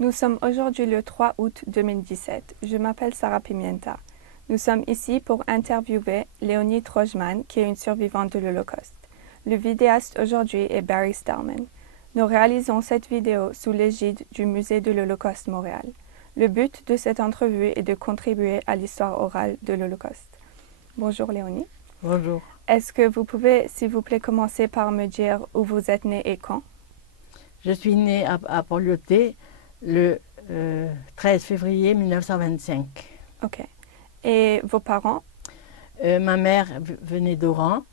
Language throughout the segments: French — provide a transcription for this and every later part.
Nous sommes aujourd'hui le 3 août 2017. Je m'appelle Sarah Pimienta. Nous sommes ici pour interviewer Léonie Trojman, qui est une survivante de l'Holocauste. Le vidéaste aujourd'hui est Barry Stallman. Nous réalisons cette vidéo sous l'égide du Musée de l'Holocauste Montréal. Le but de cette entrevue est de contribuer à l'histoire orale de l'Holocauste. Bonjour Léonie. Bonjour. Est-ce que vous pouvez, s'il vous plaît, commencer par me dire où vous êtes née et quand? Je suis née à Port-Lyoté le 13 février 1925. Ok. Et vos parents? Ma mère venait d'Oran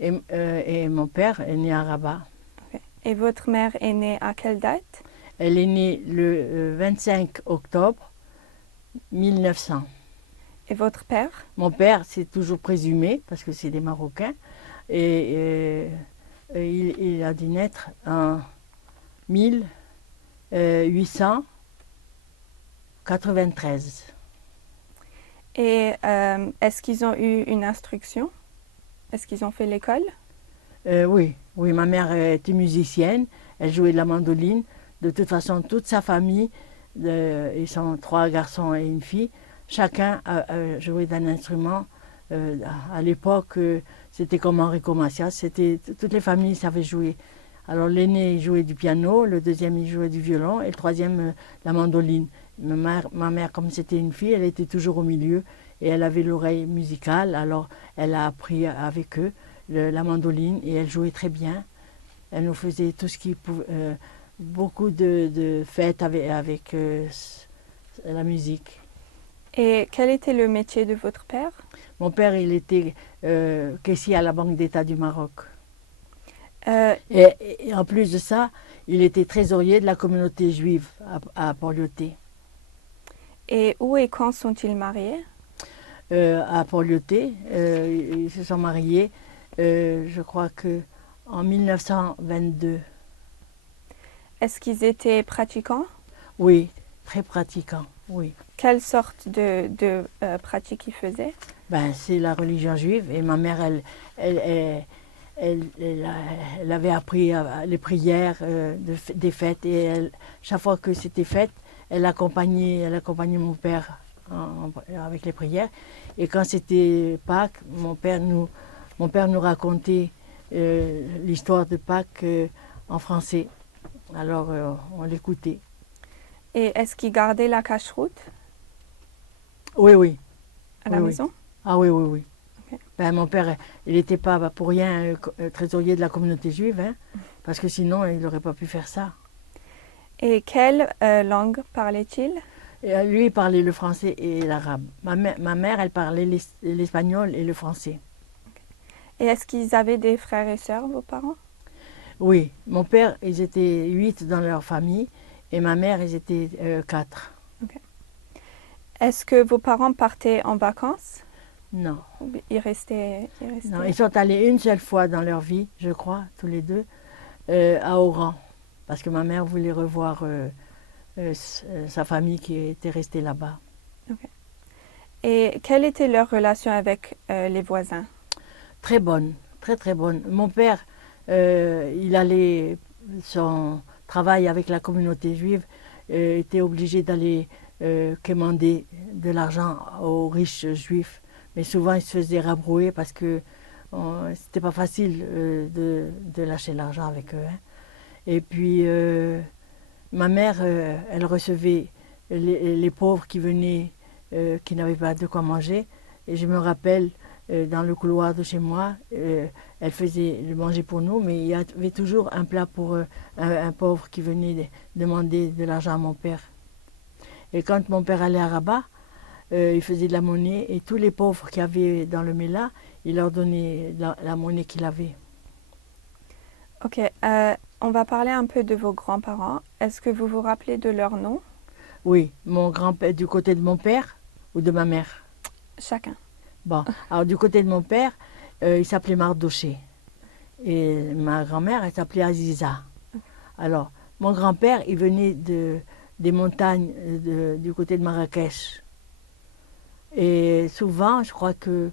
et mon père est né à Rabat. Okay. Et votre mère est née à quelle date? Elle est née le 25 octobre 1900. Et votre père? Mon père, c'est toujours présumé, parce que c'est des Marocains, et il a dû naître en 1893. Et est-ce qu'ils ont eu une instruction? Est-ce qu'ils ont fait l'école? Oui, ma mère était musicienne, elle jouait de la mandoline. De toute façon, toute sa famille, ils sont 3 garçons et une fille, chacun a joué d'un instrument. À l'époque, c'était comme Enrico Macias, toutes les familles savaient jouer. Alors l'aîné jouait du piano, le deuxième il jouait du violon et le troisième la mandoline. Ma mère, comme c'était une fille, elle était toujours au milieu et elle avait l'oreille musicale, alors elle a appris avec eux la mandoline et elle jouait très bien. Elle nous faisait tout ce qui pouvait, beaucoup de fêtes avec la musique. Et quel était le métier de votre père? Mon père, il était caissier à la Banque d'État du Maroc. Euh, Et en plus de ça, il était trésorier de la communauté juive à Port-Lyoté. et où et quand sont-ils mariés? À Port-Lyoté, ils se sont mariés, je crois que en 1922. Est-ce qu'ils étaient pratiquants? Oui, très pratiquants, oui. Quelle sorte de pratique ils faisaient? Ben, c'est la religion juive et ma mère, elle avait appris les prières des fêtes et chaque fois que c'était fête, elle accompagnait mon père avec les prières. Et quand c'était Pâques, mon père nous racontait l'histoire de Pâques en français. Alors on l'écoutait. Et est-ce qu'ils gardaient la cache-route Oui. à la maison? Ah oui. Okay. Ben, mon père, il n'était pas pour rien trésorier de la communauté juive, hein, parce que sinon, il n'aurait pas pu faire ça. Et quelle langue parlait-il? Lui, il parlait le français et l'arabe. Ma mère, elle parlait l'espagnol et le français. Et est-ce qu'ils avaient des frères et sœurs, vos parents? Oui, mon père, ils étaient 8 dans leur famille, et ma mère, ils étaient 4. Okay. Est-ce que vos parents partaient en vacances? Non. Ils restaient... Non, ils sont allés une seule fois dans leur vie, je crois, tous les deux, à Oran, parce que ma mère voulait revoir sa famille qui était restée là-bas. Okay. Et quelle était leur relation avec les voisins? Très bonne, très bonne. Mon père, il allait, son travail avec la communauté juive, était obligé d'aller quémander de l'argent aux riches juifs. Mais souvent, il se faisait rabrouer parce que c'était pas facile de lâcher l'argent avec eux. Hein. Et puis, ma mère, elle recevait les pauvres qui venaient, qui n'avaient pas de quoi manger. Et je me rappelle, dans le couloir de chez moi, elle faisait le manger pour nous, mais il y avait toujours un plat pour un pauvre qui venait demander de l'argent à mon père. Et quand mon père allait à Rabat, il faisait de la monnaie et tous les pauvres qu'il y avait dans le Mela, il leur donnait la monnaie qu'il avait. Ok, on va parler un peu de vos grands-parents. Est-ce que vous vous rappelez de leur nom? Oui, mon grand-père du côté de mon père ou de ma mère? Chacun. Bon, alors du côté de mon père, il s'appelait Mardoché. Et ma grand-mère, elle s'appelait Aziza. Alors, mon grand-père, il venait des montagnes du côté de Marrakech. Et souvent, je crois que,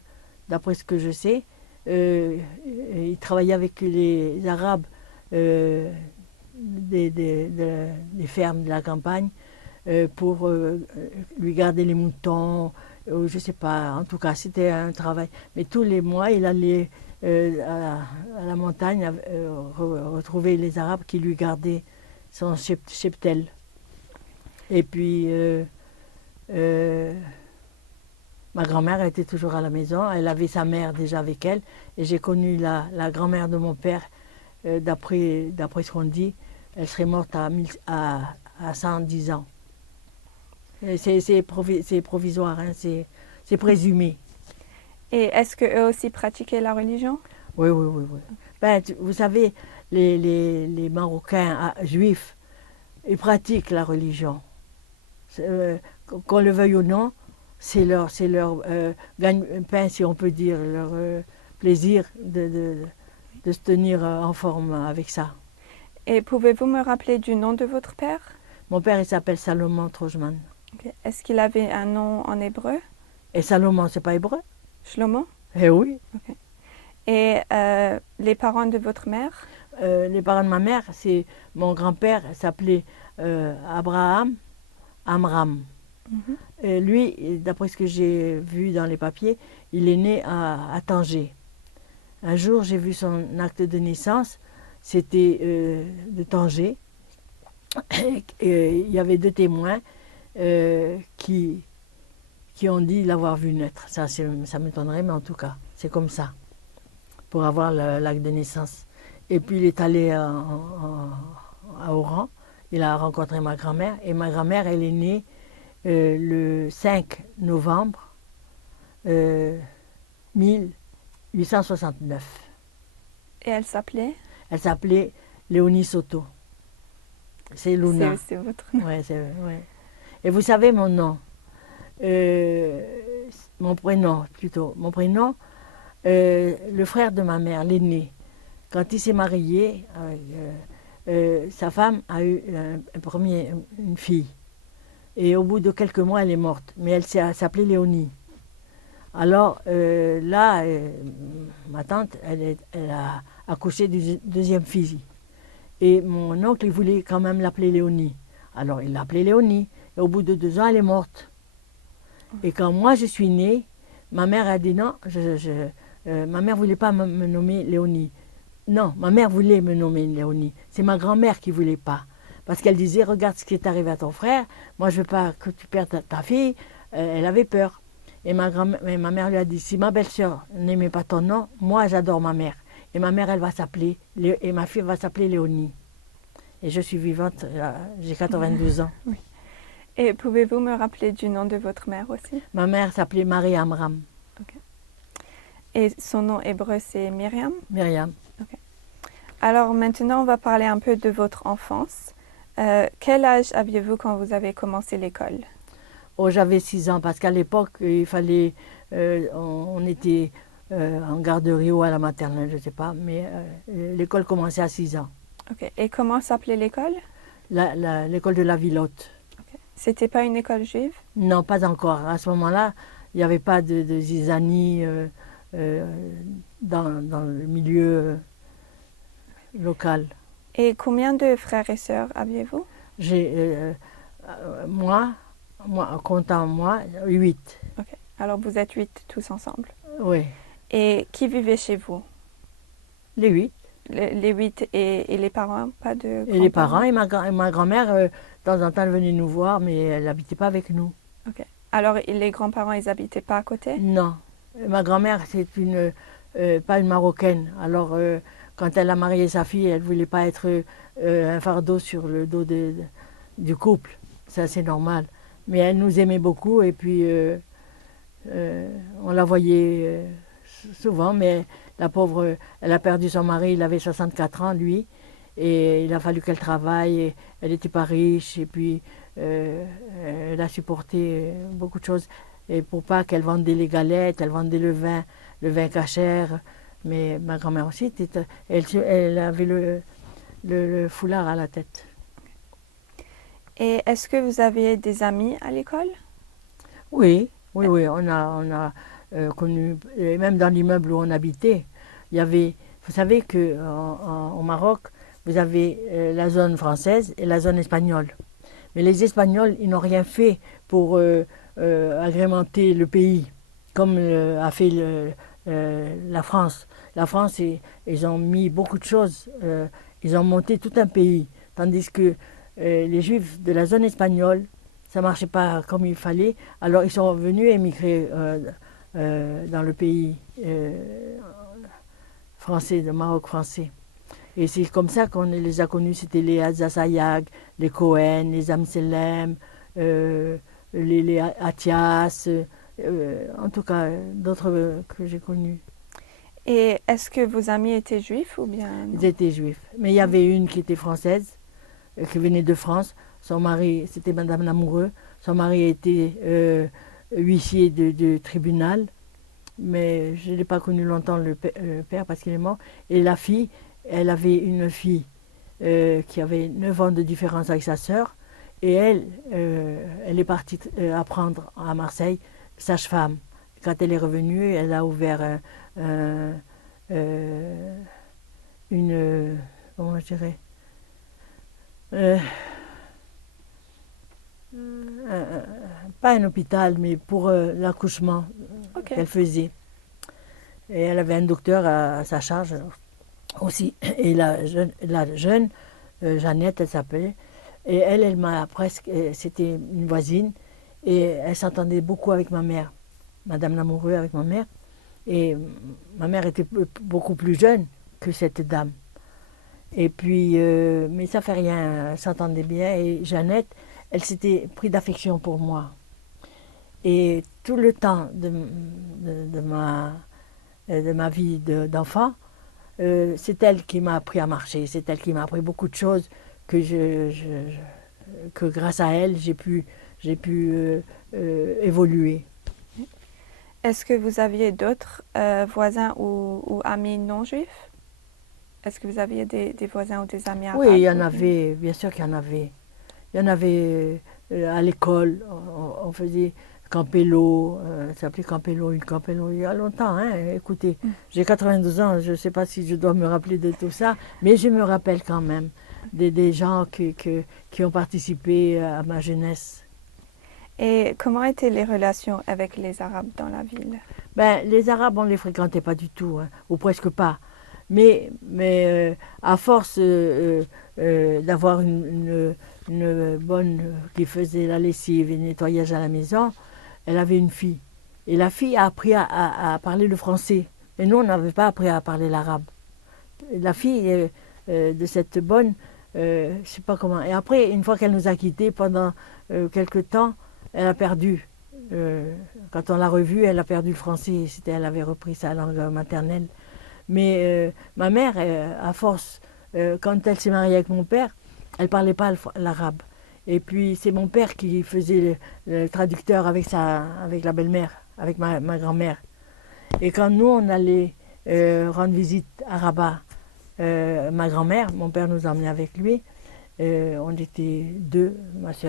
d'après ce que je sais, il travaillait avec les Arabes des fermes de la campagne pour lui garder les moutons, je ne sais pas, en tout cas c'était un travail. Mais tous les mois, il allait à la montagne retrouver les Arabes qui lui gardaient son cheptel. Et puis, ma grand-mère était toujours à la maison, elle avait sa mère déjà avec elle, et j'ai connu la grand-mère de mon père, d'après ce qu'on dit, elle serait morte à 110 ans. C'est provisoire, hein, c'est présumé. Et est-ce qu'eux aussi pratiquaient la religion? Oui, oui, oui, oui. Ben, vous savez, les Marocains juifs, ils pratiquent la religion. Qu'on le veuille ou non, c'est leur gagne-pain, si on peut dire, leur plaisir de se tenir en forme avec ça. Et pouvez-vous me rappeler du nom de votre père? Mon père, il s'appelle Salomon Trojman. Okay. Est-ce qu'il avait un nom en hébreu? Et Salomon, c'est pas hébreu? Shlomo? Eh oui. Okay. Et les parents de votre mère? Les parents de ma mère, c'est mon grand-père s'appelait Abraham Amram. Et lui, d'après ce que j'ai vu dans les papiers, il est né à Tanger. Un jour, j'ai vu son acte de naissance, c'était de Tanger. Et il y avait 2 témoins qui ont dit l'avoir vu naître. Ça m'étonnerait, mais en tout cas, c'est comme ça, pour avoir l'acte de naissance. Et puis il est allé à Oran, il a rencontré ma grand-mère, et ma grand-mère, elle est née le 5 novembre 1869. Et elle s'appelait? Elle s'appelait Léonie Soto. C'est Luna. C'est votre nom. Ouais, ouais. Et vous savez mon nom, mon prénom plutôt. Mon prénom, le frère de ma mère, l'aîné, quand il s'est marié, sa femme a eu une fille. Et au bout de quelques mois, elle est morte. Mais elle s'appelait Léonie. Alors là, ma tante, elle a accouché du 2e fille. Et mon oncle, il voulait quand même l'appeler Léonie. Alors il l'a appelée Léonie. Et au bout de 2 ans, elle est morte. Et quand moi je suis née, ma mère a dit non, ma mère ne voulait pas me nommer Léonie. Non, ma mère voulait me nommer Léonie. C'est ma grand-mère qui ne voulait pas. Parce qu'elle disait, regarde ce qui est arrivé à ton frère, moi je ne veux pas que tu perdes ta fille. Elle avait peur. Et ma mère lui a dit, si ma belle-sœur n'aimait pas ton nom, moi j'adore ma mère. Et ma mère, elle va s'appeler, et ma fille va s'appeler Léonie. Et je suis vivante, j'ai 92 ans. Oui. Et pouvez-vous me rappeler du nom de votre mère aussi? Ma mère s'appelait Marie Amram. Okay. Et son nom hébreu, c'est Myriam? Myriam. Okay. Alors maintenant, on va parler un peu de votre enfance. Quel âge aviez-vous quand vous avez commencé l'école? Oh, j'avais 6 ans, parce qu'à l'époque, il fallait, on était en garderie ou à la maternelle, je ne sais pas, mais l'école commençait à 6 ans. Okay. Et comment s'appelait l'école? L'école de la Villotte. Okay. C'était pas une école juive? Non, pas encore. À ce moment-là, il n'y avait pas de zizanie dans le milieu local. Et combien de frères et sœurs aviez-vous? J'ai, moi, comptant moi, 8. Okay. Alors vous êtes 8 tous ensemble? Oui. Et qui vivait chez vous? Les 8. Les 8 et les parents, pas de Et les parents, et ma grand-mère, de temps en temps, elle venait nous voir, mais elle n'habitait pas avec nous. Ok. Alors les grands-parents, ils n'habitaient pas à côté? Non. Ma grand-mère, c'est pas une Marocaine. Alors, quand elle a marié sa fille, elle ne voulait pas être un fardeau sur le dos du couple. Ça, c'est normal. Mais elle nous aimait beaucoup, et puis on la voyait souvent, mais la pauvre, elle a perdu son mari, il avait 64 ans, lui, et il a fallu qu'elle travaille, et elle n'était pas riche, et puis elle a supporté beaucoup de choses, et pour pas qu'elle vendait les galettes, elle vendait le vin cachère, mais ma grand-mère aussi, elle avait le foulard à la tête. Et est-ce que vous aviez des amis à l'école? Oui, on a connu, et même dans l'immeuble où on habitait, il y avait, vous savez qu'au Maroc, vous avez la zone française et la zone espagnole. Mais les Espagnols, ils n'ont rien fait pour agrémenter le pays, comme a fait la France. La France, ils ont mis beaucoup de choses, ils ont monté tout un pays. Tandis que les Juifs de la zone espagnole, ça ne marchait pas comme il fallait. Alors ils sont venus émigrer dans le pays français, le Maroc français. Et c'est comme ça qu'on les a connus. C'était les Azazayag, les Cohen, les Amselem, les Atias, en tout cas d'autres que j'ai connus. Et est-ce que vos amis étaient juifs ou bien non? Ils étaient juifs. Mais il y avait une qui était française, qui venait de France. Son mari, c'était Madame Lamoureux. Son mari était huissier de tribunal. Mais je ne l'ai pas connu longtemps, le père, parce qu'il est mort. Et la fille, elle avait une fille qui avait 9 ans de différence avec sa sœur. Et elle est partie apprendre à Marseille, sage-femme. Quand elle est revenue, elle a ouvert une... comment je dirais pas un hôpital, mais pour l'accouchement qu'elle faisait. Et elle avait un docteur à sa charge aussi. Et la jeune Jeannette, elle s'appelait. Et elle m'a presque... C'était une voisine. Et elle s'entendait beaucoup avec ma mère. Madame Lamoureux avec ma mère. Et ma mère était beaucoup plus jeune que cette dame. Et puis, mais ça fait rien, elle s'entendait bien. Et Jeannette, elle s'était pris d'affection pour moi. Et tout le temps de ma vie d'enfant, c'est elle qui m'a appris à marcher. C'est elle qui m'a appris beaucoup de choses que grâce à elle, j'ai pu évoluer. Est-ce que vous aviez d'autres voisins ou amis non juifs? Est-ce que vous aviez des voisins ou des amis arabes? Oui, il y en avait, bien sûr qu'il y en avait. Il y en avait à l'école, on faisait Campello, ça s'appelait Campello, une Campello, il y a longtemps, hein, écoutez, j'ai 92 ans, je ne sais pas si je dois me rappeler de tout ça, mais je me rappelle quand même des gens qui ont participé à ma jeunesse. Et comment étaient les relations avec les Arabes dans la ville? Ben, les Arabes, on ne les fréquentait pas du tout, hein, ou presque pas. Mais à force d'avoir une bonne qui faisait la lessive et le nettoyage à la maison, elle avait une fille. Et la fille a appris à parler le français. Et nous, on n'avait pas appris à parler l'arabe. La fille de cette bonne, je ne sais pas comment. Et après, une fois qu'elle nous a quittés, pendant quelque temps, elle a perdu. Quand on l'a revue, elle a perdu le français. Elle avait repris sa langue maternelle. Mais ma mère, à force, quand elle s'est mariée avec mon père, elle ne parlait pas l'arabe. Et puis c'est mon père qui faisait le traducteur avec la belle-mère, avec ma grand-mère. Et quand nous, on allait rendre visite à Rabat, ma grand-mère, mon père nous emmenait avec lui, on était deux,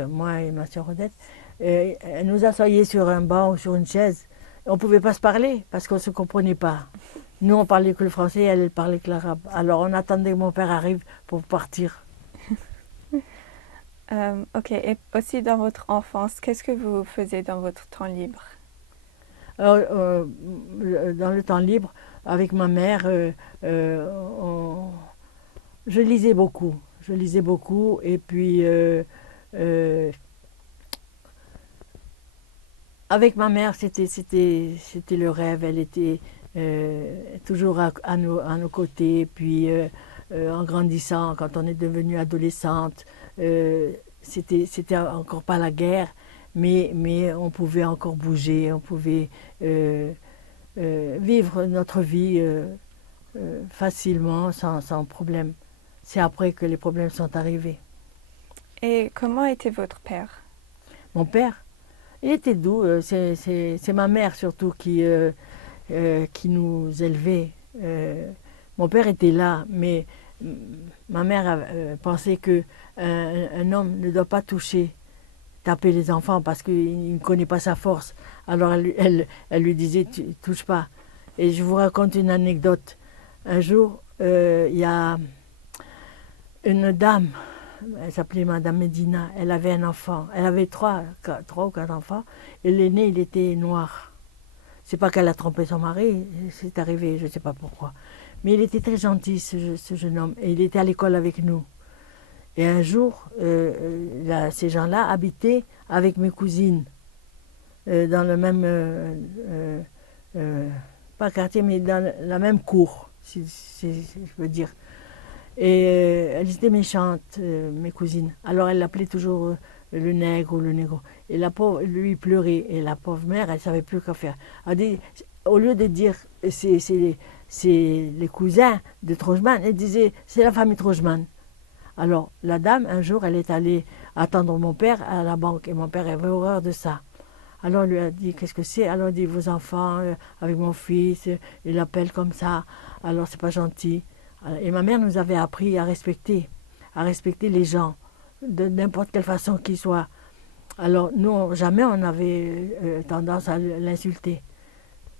moi et ma soeur Odette, elle nous asseyait sur un banc ou sur une chaise. On ne pouvait pas se parler parce qu'on ne se comprenait pas. Nous, on parlait que le français, elle parlait que l'arabe. Alors, on attendait que mon père arrive pour partir. Ok, et aussi dans votre enfance, qu'est-ce que vous faisiez dans votre temps libre? Alors, dans le temps libre, avec ma mère, je lisais beaucoup. Je lisais beaucoup et puis avec ma mère, c'était le rêve. Elle était toujours à nos côtés. Puis en grandissant, quand on est devenue adolescente, c'était encore pas la guerre, mais on pouvait encore bouger, on pouvait vivre notre vie facilement, sans problème. C'est après que les problèmes sont arrivés. Et comment était votre père? Mon père, il était doux. C'est ma mère surtout qui nous élevait. Mon père était là, mais ma mère pensait que un homme ne doit pas taper les enfants parce qu'il ne connaît pas sa force. Alors elle lui disait, tu touches pas. Et je vous raconte une anecdote. Un jour, il y a une dame elle s'appelait Madame Medina, elle avait un enfant. Elle avait trois ou quatre enfants. Et l'aîné, il était noir. C'est pas qu'elle a trompé son mari, c'est arrivé, je ne sais pas pourquoi. Mais il était très gentil, ce jeune homme. Et il était à l'école avec nous. Et un jour, ces gens-là habitaient avec mes cousines, dans le même, pas quartier, mais dans la même cour, si je veux dire. Et elles étaient méchantes, mes cousines. Alors elle l'appelait toujours le nègre ou le négro. Et la pauvre, lui, il pleurait. Et la pauvre mère, elle ne savait plus quoi faire. Elle dit, au lieu de dire c'est les cousins de Trojman, elle disait c'est la famille Trojman. Alors la dame, un jour, elle est allée attendre mon père à la banque. Et mon père avait horreur de ça. Alors elle lui a dit qu'est-ce que c'est. Alors elle dit vos enfants, avec mon fils, il l'appelle comme ça. Alors c'est pas gentil. Et ma mère nous avait appris à respecter les gens, de n'importe quelle façon qu'ils soient. Alors nous, jamais on avait tendance à l'insulter.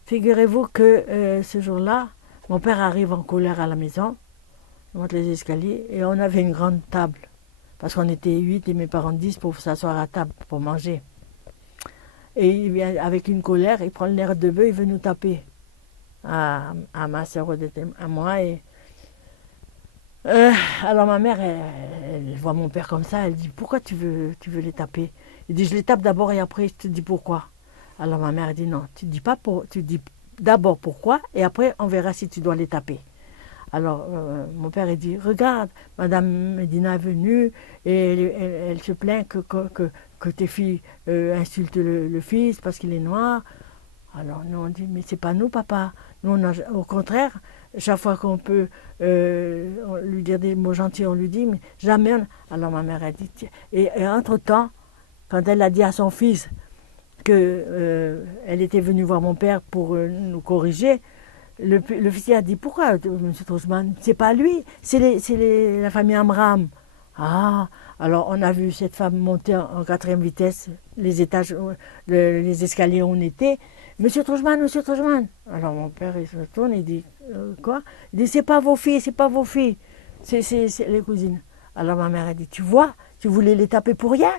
Figurez-vous que ce jour-là, mon père arrive en colère à la maison, on monte les escaliers, et on avait une grande table, parce qu'on était 8 et mes parents 10 pour s'asseoir à table pour manger. Et il vient avec une colère, il prend le nerf de bœuf, il veut nous taper. À ma soeur, à moi, et alors ma mère, elle voit mon père comme ça, elle dit pourquoi tu veux les taper. Il dit je les tape d'abord et après je te dis pourquoi. Alors ma mère dit non, tu dis pas tu dis d'abord pourquoi et après on verra si tu dois les taper. Alors mon père il dit regarde, Madame Medina est venue et elle se plaint que tes filles insultent le fils parce qu'il est noir. Alors nous on dit mais c'est pas nous papa, nous au contraire. Chaque fois qu'on peut lui dire des mots gentils, on lui dit, mais jamais. Alors ma mère a dit, et entre-temps, quand elle a dit à son fils qu'elle était venue voir mon père pour nous corriger, le fils a dit, pourquoi, M. Trosman, c'est pas lui, c'est la famille Amram. Ah, alors on a vu cette femme monter en quatrième vitesse, les étages, les escaliers où on était. Monsieur Trojman. Alors mon père il se retourne et dit quoi? Il dit c'est pas vos filles, c'est les cousines. Alors ma mère a dit tu vois, tu voulais les taper pour rien.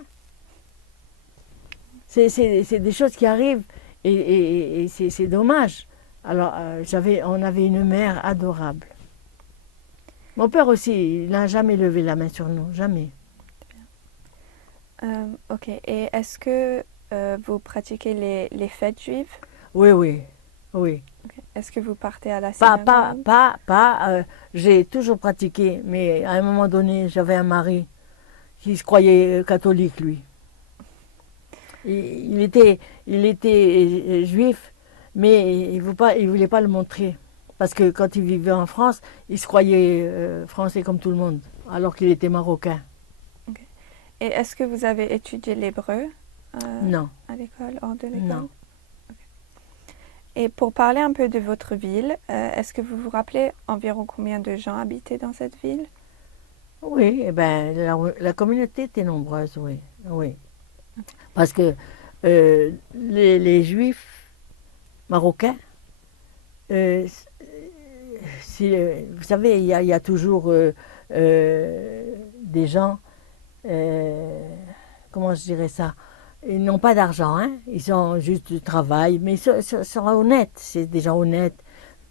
C'est des choses qui arrivent et c'est dommage. Alors on avait une mère adorable. Mon père aussi, il n'a jamais levé la main sur nous, jamais. Ok, et est-ce que vous pratiquez les fêtes juives? Oui. Okay. Est-ce que vous partez à la synagogue? J'ai toujours pratiqué, mais à un moment donné, j'avais un mari qui se croyait catholique, lui. Il était juif, mais il ne voulait pas le montrer. Parce que quand il vivait en France, il se croyait français comme tout le monde, alors qu'il était marocain. Okay. Et est-ce que vous avez étudié l'hébreu non. À l'école, hors de l'école? Non. Et pour parler un peu de votre ville, est-ce que vous vous rappelez environ combien de gens habitaient dans cette ville? Oui, eh ben, la communauté était nombreuse, oui. Parce que les Juifs marocains, vous savez, il y a toujours des gens, comment je dirais ça? Ils n'ont pas d'argent, hein? Ils ont juste du travail, mais ils sont honnêtes, c'est des gens honnêtes.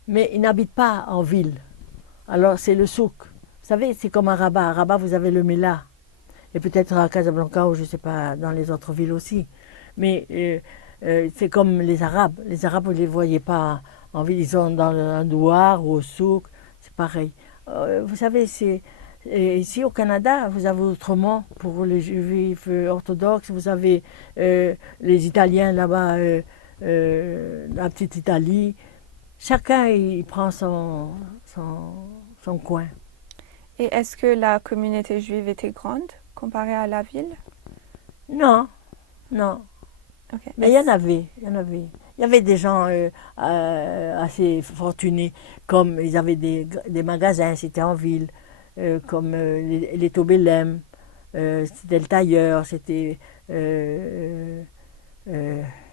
Mais ils n'habitent pas en ville. Alors c'est le souk. Vous savez, c'est comme à Rabat. À Rabat, vous avez le Mela. Et peut-être à Casablanca ou je ne sais pas, dans les autres villes aussi. Mais c'est comme les Arabes. Les Arabes, vous ne les voyez pas en ville. Ils sont dans le douar ou au souk. C'est pareil. Vous savez, ici au Canada, vous avez autrement pour les juifs orthodoxes, vous avez les Italiens là-bas, la petite Italie. Chacun il prend son coin. Et est-ce que la communauté juive était grande comparée à la ville? Non. Okay. Mais il y en avait. Il y avait des gens assez fortunés, comme ils avaient des magasins, c'était en ville. Comme les Tobelem, c'était le tailleur, c'était il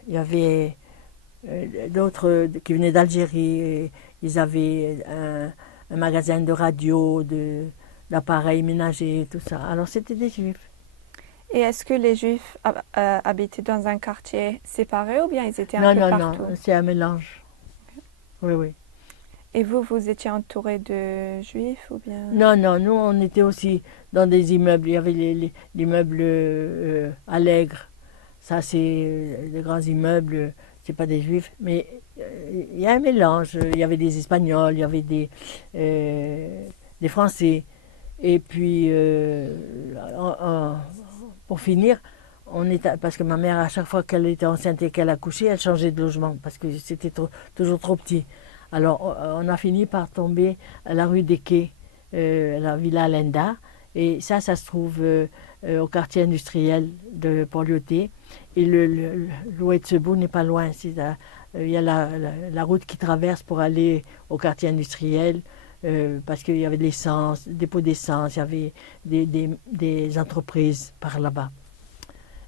y avait d'autres qui venaient d'Algérie, ils avaient un magasin de radio, d'appareils ménagers et tout ça. Alors c'était des juifs. Et est-ce que les Juifs habitaient dans un quartier séparé ou bien ils étaient un Non, peu non, partout? non, c'est un mélange. Oui, oui. Et vous, vous étiez entouré de Juifs ou bien? Non, non, nous on était aussi dans des immeubles. Il y avait l'immeuble Allègre. Ça, c'est des grands immeubles, c'est pas des juifs, mais il y a un mélange. Il y avait des Espagnols, il y avait des Français. Et puis, pour finir, parce que ma mère, à chaque fois qu'elle était enceinte et qu'elle accouchait, elle changeait de logement parce que c'était toujours trop petit. Alors, on a fini par tomber à la rue des Quais, la Villa Lenda. Et ça se trouve au quartier industriel de Port-Lyautey. Et l'Oued-Sebou n'est pas loin. Il y a la route qui traverse pour aller au quartier industriel. Parce qu'il y avait de l'essence, dépôt d'essence, il y avait des entreprises par là-bas.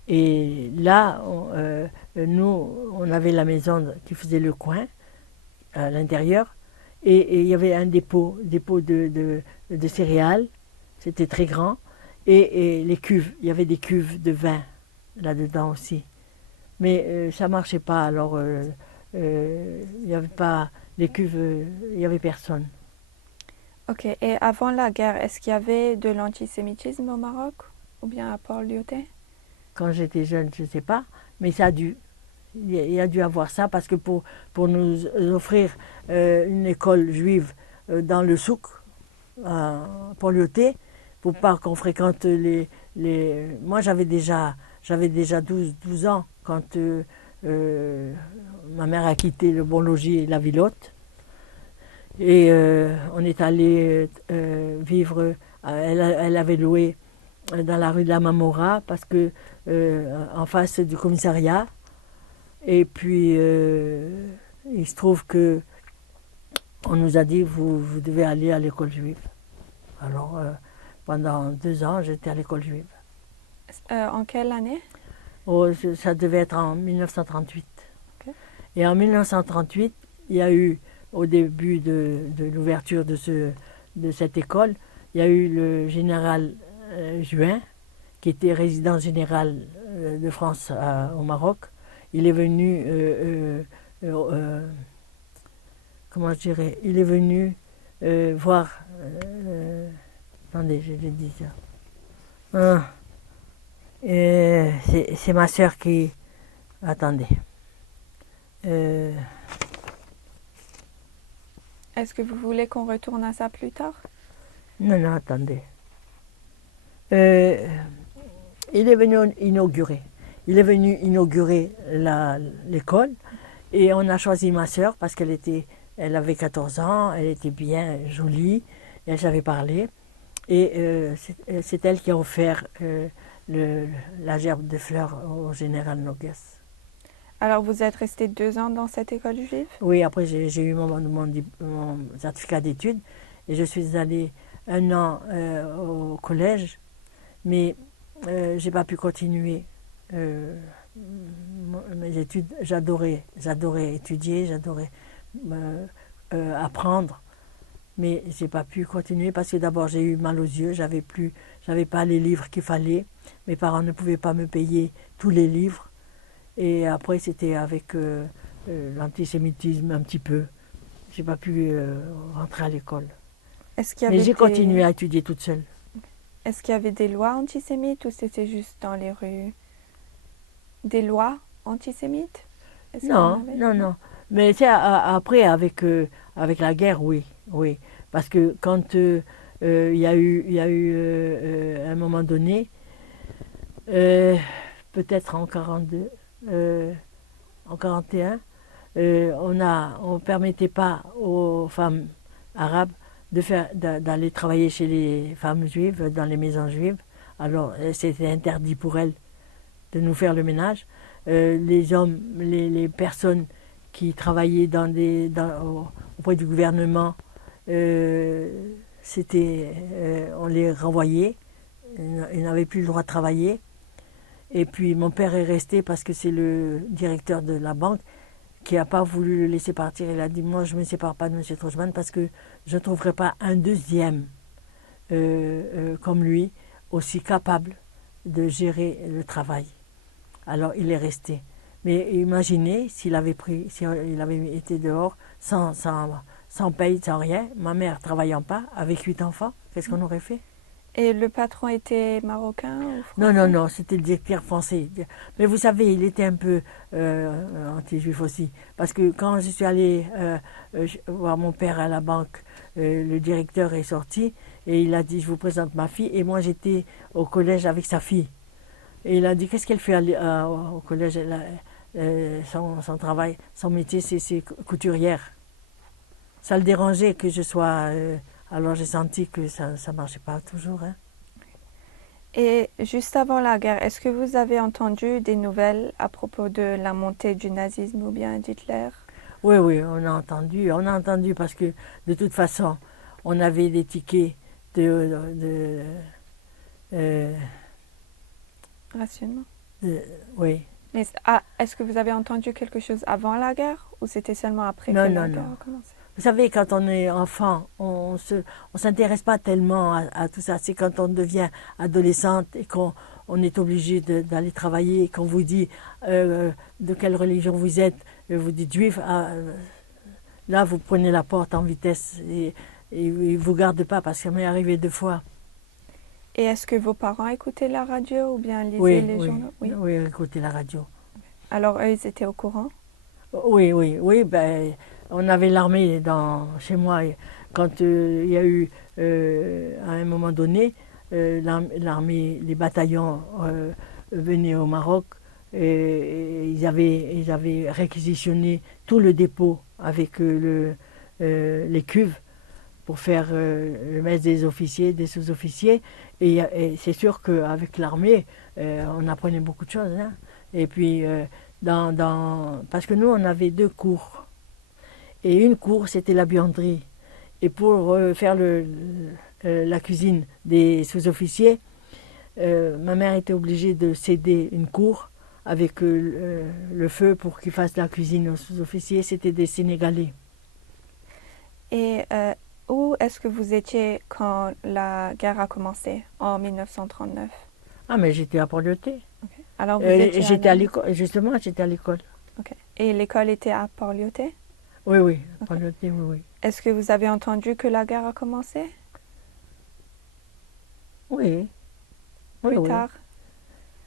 Et là, nous, on avait la maison qui faisait le coin, à l'intérieur, et il y avait un dépôt de céréales, c'était très grand, et les cuves, il y avait des cuves de vin là-dedans aussi. Mais ça ne marchait pas, alors il n'y avait pas les cuves, il n'y avait personne. Ok, et avant la guerre, est-ce qu'il y avait de l'antisémitisme au Maroc ou bien à Port-Lyautey? Quand j'étais jeune, je ne sais pas, mais il y a dû avoir ça parce que pour nous offrir une école juive dans le souk, pour Lyautey, pour pas qu'on fréquente Moi, j'avais déjà 12 ans quand ma mère a quitté le Bon Logis et la ville haute. Et on est allé vivre, elle avait loué dans la rue de la Mamora parce que en face du commissariat. Et puis il se trouve que on nous a dit vous devez aller à l'école juive. Alors pendant 2 ans j'étais à l'école juive. En quelle année? Oh, ça devait être en 1938. Ok. Et en 1938, il y a eu au début de l'ouverture de cette école, il y a eu le général Juin, qui était résident général de France au Maroc. Il est venu, comment je dirais, il est venu voir, attendez, je vais dire ça. C'est ma soeur qui, attendez. Est-ce que vous voulez qu'on retourne à ça plus tard? Non, non, attendez. Il est venu inaugurer. Il est venu inaugurer l'école et on a choisi ma sœur parce elle avait 14 ans, elle était bien jolie, elle savait parler. Et c'est elle qui a offert la gerbe de fleurs au général Noguès. Alors vous êtes resté 2 ans dans cette école juive? Oui, après j'ai eu mon certificat d'études et je suis allée 1 an au collège, mais j'ai pas pu continuer mes études. J'adorais étudier, j'adorais apprendre, mais j'ai pas pu continuer parce que d'abord j'ai eu mal aux yeux, j'avais pas les livres qu'il fallait, mes parents ne pouvaient pas me payer tous les livres. Et après, c'était avec l'antisémitisme un petit peu. J'ai pas pu rentrer à l'école. Mais j'ai continué à étudier toute seule. Est-ce qu'il y avait des lois antisémites ou c'était juste dans les rues? Des lois antisémites? Non, non. Mais après, avec la guerre, oui. Parce que quand il y a eu à un moment donné, peut-être en 42, en 41, on ne permettait pas aux femmes arabes d'aller travailler chez les femmes juives, dans les maisons juives. Alors c'était interdit pour elles de nous faire le ménage. Les hommes, les personnes qui travaillaient auprès du gouvernement, on les renvoyait. Ils n'avaient plus le droit de travailler. Et puis mon père est resté parce que c'est le directeur de la banque qui n'a pas voulu le laisser partir. Il a dit, moi je ne me sépare pas de M. Trojman parce que je ne trouverai pas un deuxième comme lui, aussi capable de gérer le travail. Alors il est resté. Mais imaginez s'il avait été dehors sans paye, sans rien, ma mère travaillant pas, avec 8 enfants, qu'est-ce qu'on aurait fait? Et le patron était marocain ou Non, français? non, c'était le directeur français. Mais vous savez, il était un peu anti-juif aussi. Parce que quand je suis allée voir mon père à la banque, le directeur est sorti et il a dit, je vous présente ma fille. Et moi, j'étais au collège avec sa fille. Et il a dit, qu'est-ce qu'elle fait au collège? Son travail, son métier, c'est couturière. Ça le dérangeait que je sois... alors j'ai senti que ça ne marchait pas toujours. Hein. Et juste avant la guerre, est-ce que vous avez entendu des nouvelles à propos de la montée du nazisme ou bien d'Hitler? Oui, oui, on a entendu parce que de toute façon, on avait des tickets euh, Rationnement. oui. Mais est-ce que vous avez entendu quelque chose avant la guerre ou c'était seulement après Non, que non, la non. guerre a commencé? Vous savez, quand on est enfant, on s'intéresse pas tellement à tout ça. C'est quand on devient adolescente et qu'on est obligé d'aller travailler et qu'on vous dit de quelle religion vous êtes, vous dites juif, là vous prenez la porte en vitesse et ils vous gardent pas parce que ça m'est arrivé 2 fois. Et est-ce que vos parents écoutaient la radio ou bien lisaient Oui, les oui, journaux? Oui. oui, écoutez la radio. Alors eux, ils étaient au courant? Oui, oui, oui, ben, on avait l'armée chez moi. Quand il y a eu, à un moment donné, l'armée, les bataillons venaient au Maroc et ils avaient réquisitionné tout le dépôt avec les cuves pour faire le mess des officiers, des sous-officiers. Et c'est sûr qu'avec l'armée, on apprenait beaucoup de choses. Hein. Et puis, parce que nous, on avait 2 cours. Et une cour, c'était la buanderie. Et pour faire la cuisine des sous-officiers, ma mère était obligée de céder une cour avec le feu pour qu'ils fassent la cuisine aux sous-officiers. C'était des Sénégalais. Et où est-ce que vous étiez quand la guerre a commencé en 1939? Ah, mais j'étais à Port-Lyoté. Okay. Alors vous étiez J'étais à l'école. Justement, j'étais à l'école. Okay. Et l'école était à Port-Lyoté? Oui, oui, à Okay. Port-Lyoté, oui, oui. Est-ce que vous avez entendu que la guerre a commencé? Oui. Plus Oui. tard?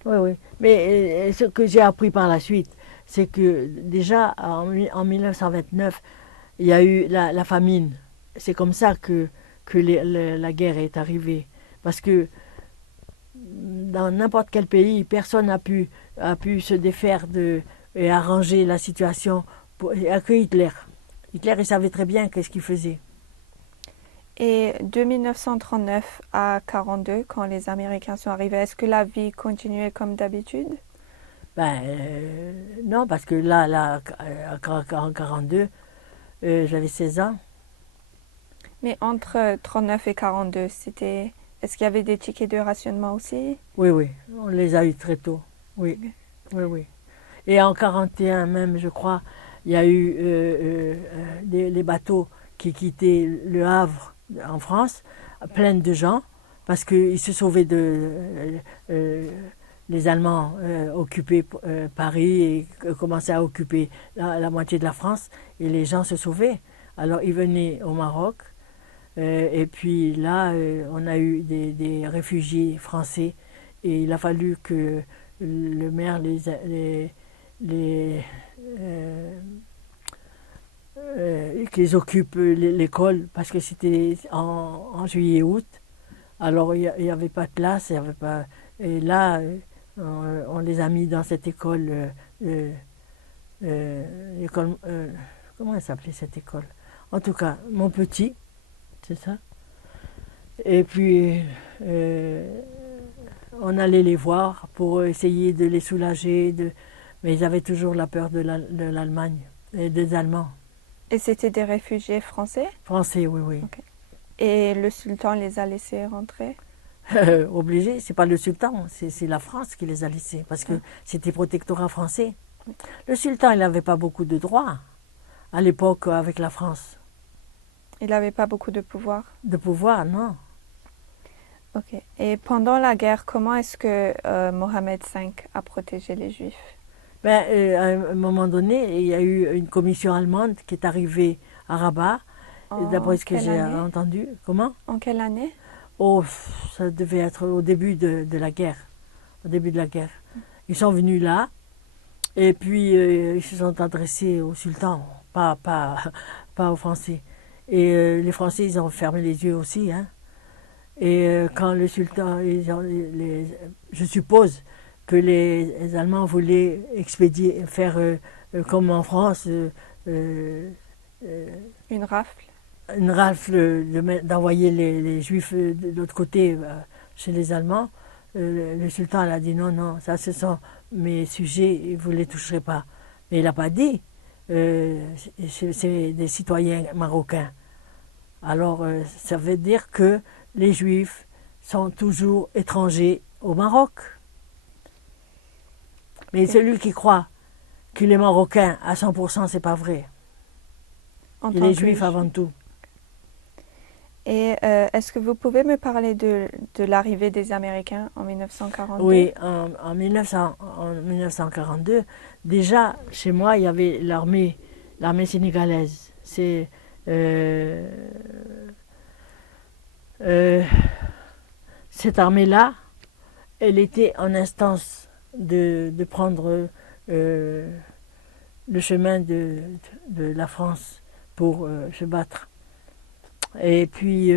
Oui, oui. Mais ce que j'ai appris par la suite, c'est que déjà en 1929, il y a eu la famine. C'est comme ça que la guerre est arrivée. Parce que dans n'importe quel pays, personne a pu se défaire et arranger la situation. Il n'y a que Hitler. Hitler, il savait très bien qu'est-ce qu'il faisait. Et de 1939 à 1942, quand les Américains sont arrivés, est-ce que la vie continuait comme d'habitude? Ben, non, parce que là en 1942, j'avais 16 ans. Mais entre 39 et 42, est-ce qu'il y avait des tickets de rationnement aussi? Oui, oui, on les a eus très tôt. Oui, Okay. oui, oui. Et en 1941 même, je crois, il y a eu les bateaux qui quittaient le Havre en France, plein de gens, parce qu'ils se sauvaient les Allemands occupaient Paris et commençaient à occuper la moitié de la France, et les gens se sauvaient. Alors ils venaient au Maroc, et puis là, on a eu des réfugiés français, et il a fallu que le maire qu'ils occupent l'école, parce que c'était en juillet-août. Alors il n'y avait pas de place, il y avait pas... Et là, on les a mis dans cette école, comment elle s'appelait cette école? En tout cas, mon petit, c'est ça. Et puis, on allait les voir pour essayer de les soulager, mais ils avaient toujours la peur de l'Allemagne et des Allemands. Et c'était des réfugiés français? Français, oui, oui. Okay. Et le sultan les a laissés rentrer? Obligé, c'est pas le sultan, c'est la France qui les a laissés, parce que c'était protectorat français. Le sultan, il n'avait pas beaucoup de droits à l'époque avec la France. Il n'avait pas beaucoup de pouvoir? De pouvoir, non. Ok. Et pendant la guerre, comment est-ce que Mohamed V a protégé les Juifs? Ben, à un moment donné, il y a eu une commission allemande qui est arrivée à Rabat, d'après En ce que quelle j'ai année? entendu. Comment? En quelle année? Oh, ça devait être au début de la guerre. Au début de la guerre. Ils sont venus là, et puis ils se sont adressés au sultan, pas aux Français. Et les Français, ils ont fermé les yeux aussi, hein. Et quand le sultan, je suppose que les Allemands voulaient expédier, faire comme en France, Une rafle? une rafle d'envoyer les Juifs de l'autre côté chez les Allemands. Le sultan a dit non, non, ça ce sont mes sujets, vous ne les toucherez pas. Mais il n'a pas dit, c'est des citoyens marocains. Alors ça veut dire que les Juifs sont toujours étrangers au Maroc. Mais celui qui croit qu'il est marocain à 100%, c'est pas vrai. En Il tant est que juif avant tout. Et est-ce que vous pouvez me parler de l'arrivée des Américains en 1942? Oui, en 1942, déjà chez moi, il y avait l'armée sénégalaise. Euh, euh, cette armée-là, elle était en instance de prendre le chemin de la France pour se battre. Et puis,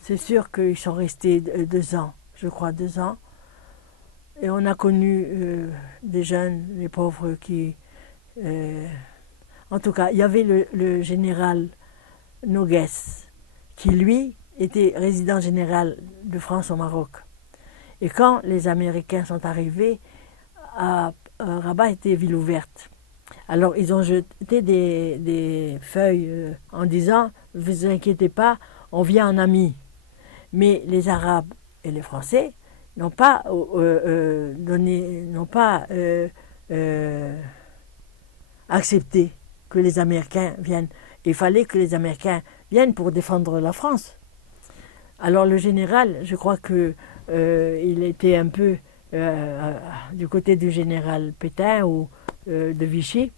c'est sûr qu'ils sont restés 2 ans, je crois 2 ans. Et on a connu des jeunes, les pauvres qui... en tout cas, il y avait le général Noguès, qui lui était résident général de France au Maroc. Et quand les Américains sont arrivés, Rabat était ville ouverte. Alors ils ont jeté des feuilles en disant « Ne vous inquiétez pas, on vient en amis ». Mais les Arabes et les Français n'ont pas accepté que les Américains viennent. Il fallait que les Américains viennent pour défendre la France. Alors le général, je crois que il était un peu du côté du général Pétain ou de Vichy,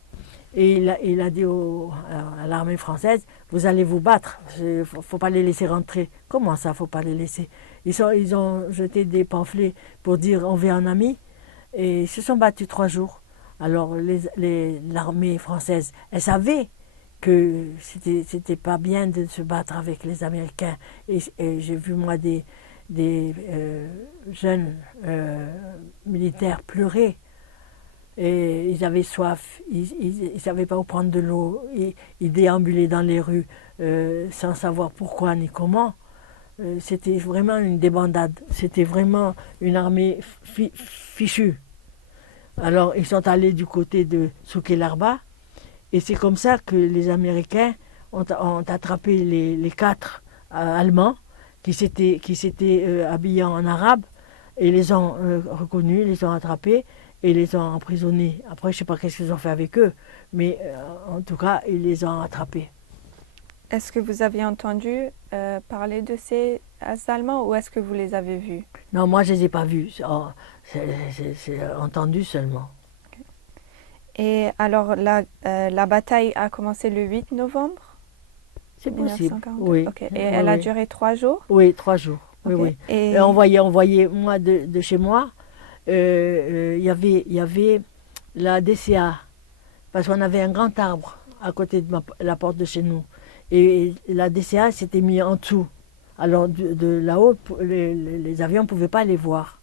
et il a dit à l'armée française, vous allez vous battre, il ne faut pas les laisser rentrer. Comment ça, il ne faut pas les laisser? Ils ont jeté des pamphlets pour dire on vient en ami, et ils se sont battus 3 jours. Alors l'armée française, elle savait que c'était pas bien de se battre avec les Américains. Et j'ai vu moi des jeunes militaires pleurer. Et ils avaient soif, ils ne savaient pas où prendre de l'eau, ils déambulaient dans les rues sans savoir pourquoi ni comment. C'était vraiment une débandade, c'était vraiment une armée fichue. Alors ils sont allés du côté de Souké-Larba, et c'est comme ça que les Américains ont attrapé les 4 Allemands qui s'étaient habillés en arabe, et les ont reconnus, les ont attrapés et les ont emprisonnés. Après, je ne sais pas qu'est-ce qu'ils ont fait avec eux, mais en tout cas, ils les ont attrapés. Est-ce que vous avez entendu parler de ces Allemands ou est-ce que vous les avez vus? Non, moi, je ne les ai pas vus. C'est entendu seulement. Et alors, la bataille a commencé le 8 novembre C'est possible, 1942? oui. Okay. Et oui, elle a duré 3 jours? Oui, 3 jours. Okay. Oui, oui. Et on voyait, moi, de chez moi, il y avait la DCA, parce qu'on avait un grand arbre à côté de la porte de chez nous. Et la DCA s'était mise en dessous. Alors de là-haut, les avions ne pouvaient pas les voir.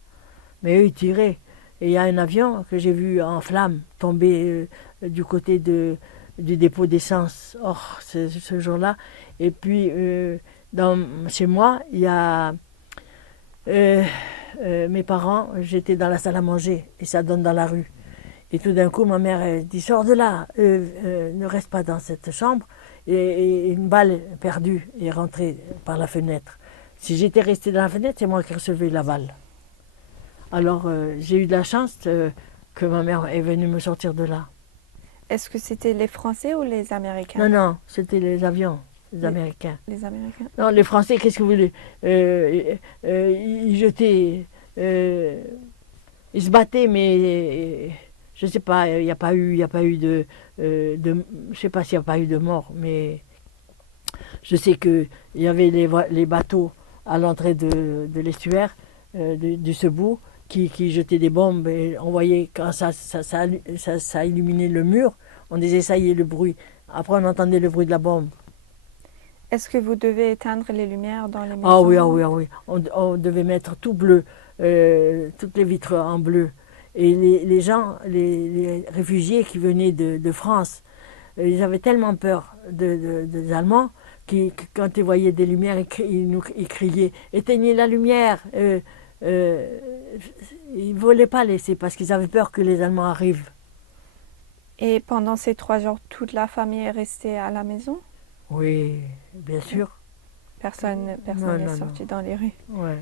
Mais eux, ils tiraient. Et il y a un avion que j'ai vu en flammes tomber du côté du dépôt d'essence. Oh, ce jour-là. Et puis, chez moi, il y a... mes parents, j'étais dans la salle à manger et ça donne dans la rue. Et tout d'un coup, ma mère elle dit, sors de là, ne reste pas dans cette chambre. Et une balle perdue est rentrée par la fenêtre. Si j'étais restée dans la fenêtre, c'est moi qui recevais la balle. Alors j'ai eu de la chance que ma mère est venue me sortir de là. est-ce que c'était les Français ou les Américains? Non, non, c'était les avions. les Américains. Les Américains. Non, les Français, qu'est-ce que vous voulez? Ils jetaient, ils se battaient, mais je ne sais pas, il n'y a pas eu je sais pas s'il n'y a pas eu de mort, mais je sais qu'il y avait les bateaux à l'entrée de l'estuaire du Sebou qui jetaient des bombes et on voyait quand ça illuminait le mur, on disait ça y est le bruit. Après on entendait le bruit de la bombe. Est-ce que vous devez éteindre les lumières dans les maisons? Ah oui, ah oui, ah oui. On devait mettre tout bleu, toutes les vitres en bleu. Et les gens, les réfugiés qui venaient de France, ils avaient tellement peur des Allemands que quand ils voyaient des lumières, ils criaient «Éteignez la lumière !» Ils ne voulaient pas laisser parce qu'ils avaient peur que les Allemands arrivent. Et pendant ces 3 jours, toute la famille est restée à la maison? Oui, bien sûr. Personne n'est sorti dans les rues. Ouais.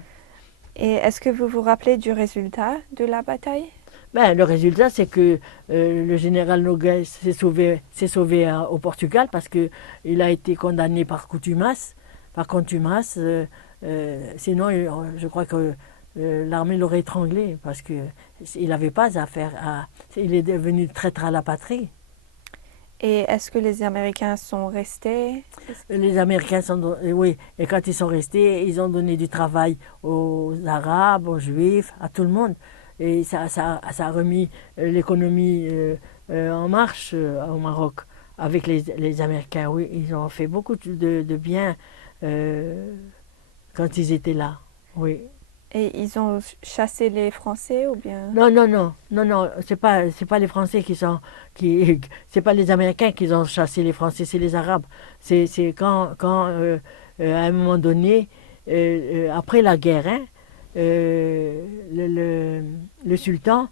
Et est-ce que vous vous rappelez du résultat de la bataille? Ben, le résultat, c'est que le général Noguès s'est sauvé au Portugal parce qu'il a été condamné par contumace. Sinon, je crois que l'armée l'aurait étranglé parce qu'il n'avait pas affaire à... Il est devenu traître à la patrie. Et est-ce que les Américains sont restés? Les Américains oui, et quand ils sont restés, ils ont donné du travail aux Arabes, aux Juifs, à tout le monde. Et ça a remis l'économie en marche au Maroc avec les Américains. Oui, ils ont fait beaucoup de bien quand ils étaient là. Oui. Et ils ont chassé les Français ou bien? Non, c'est pas les Français c'est pas les Américains qui ont chassé les Français, c'est les Arabes. C'est quand à un moment donné, après la guerre, hein, le sultan,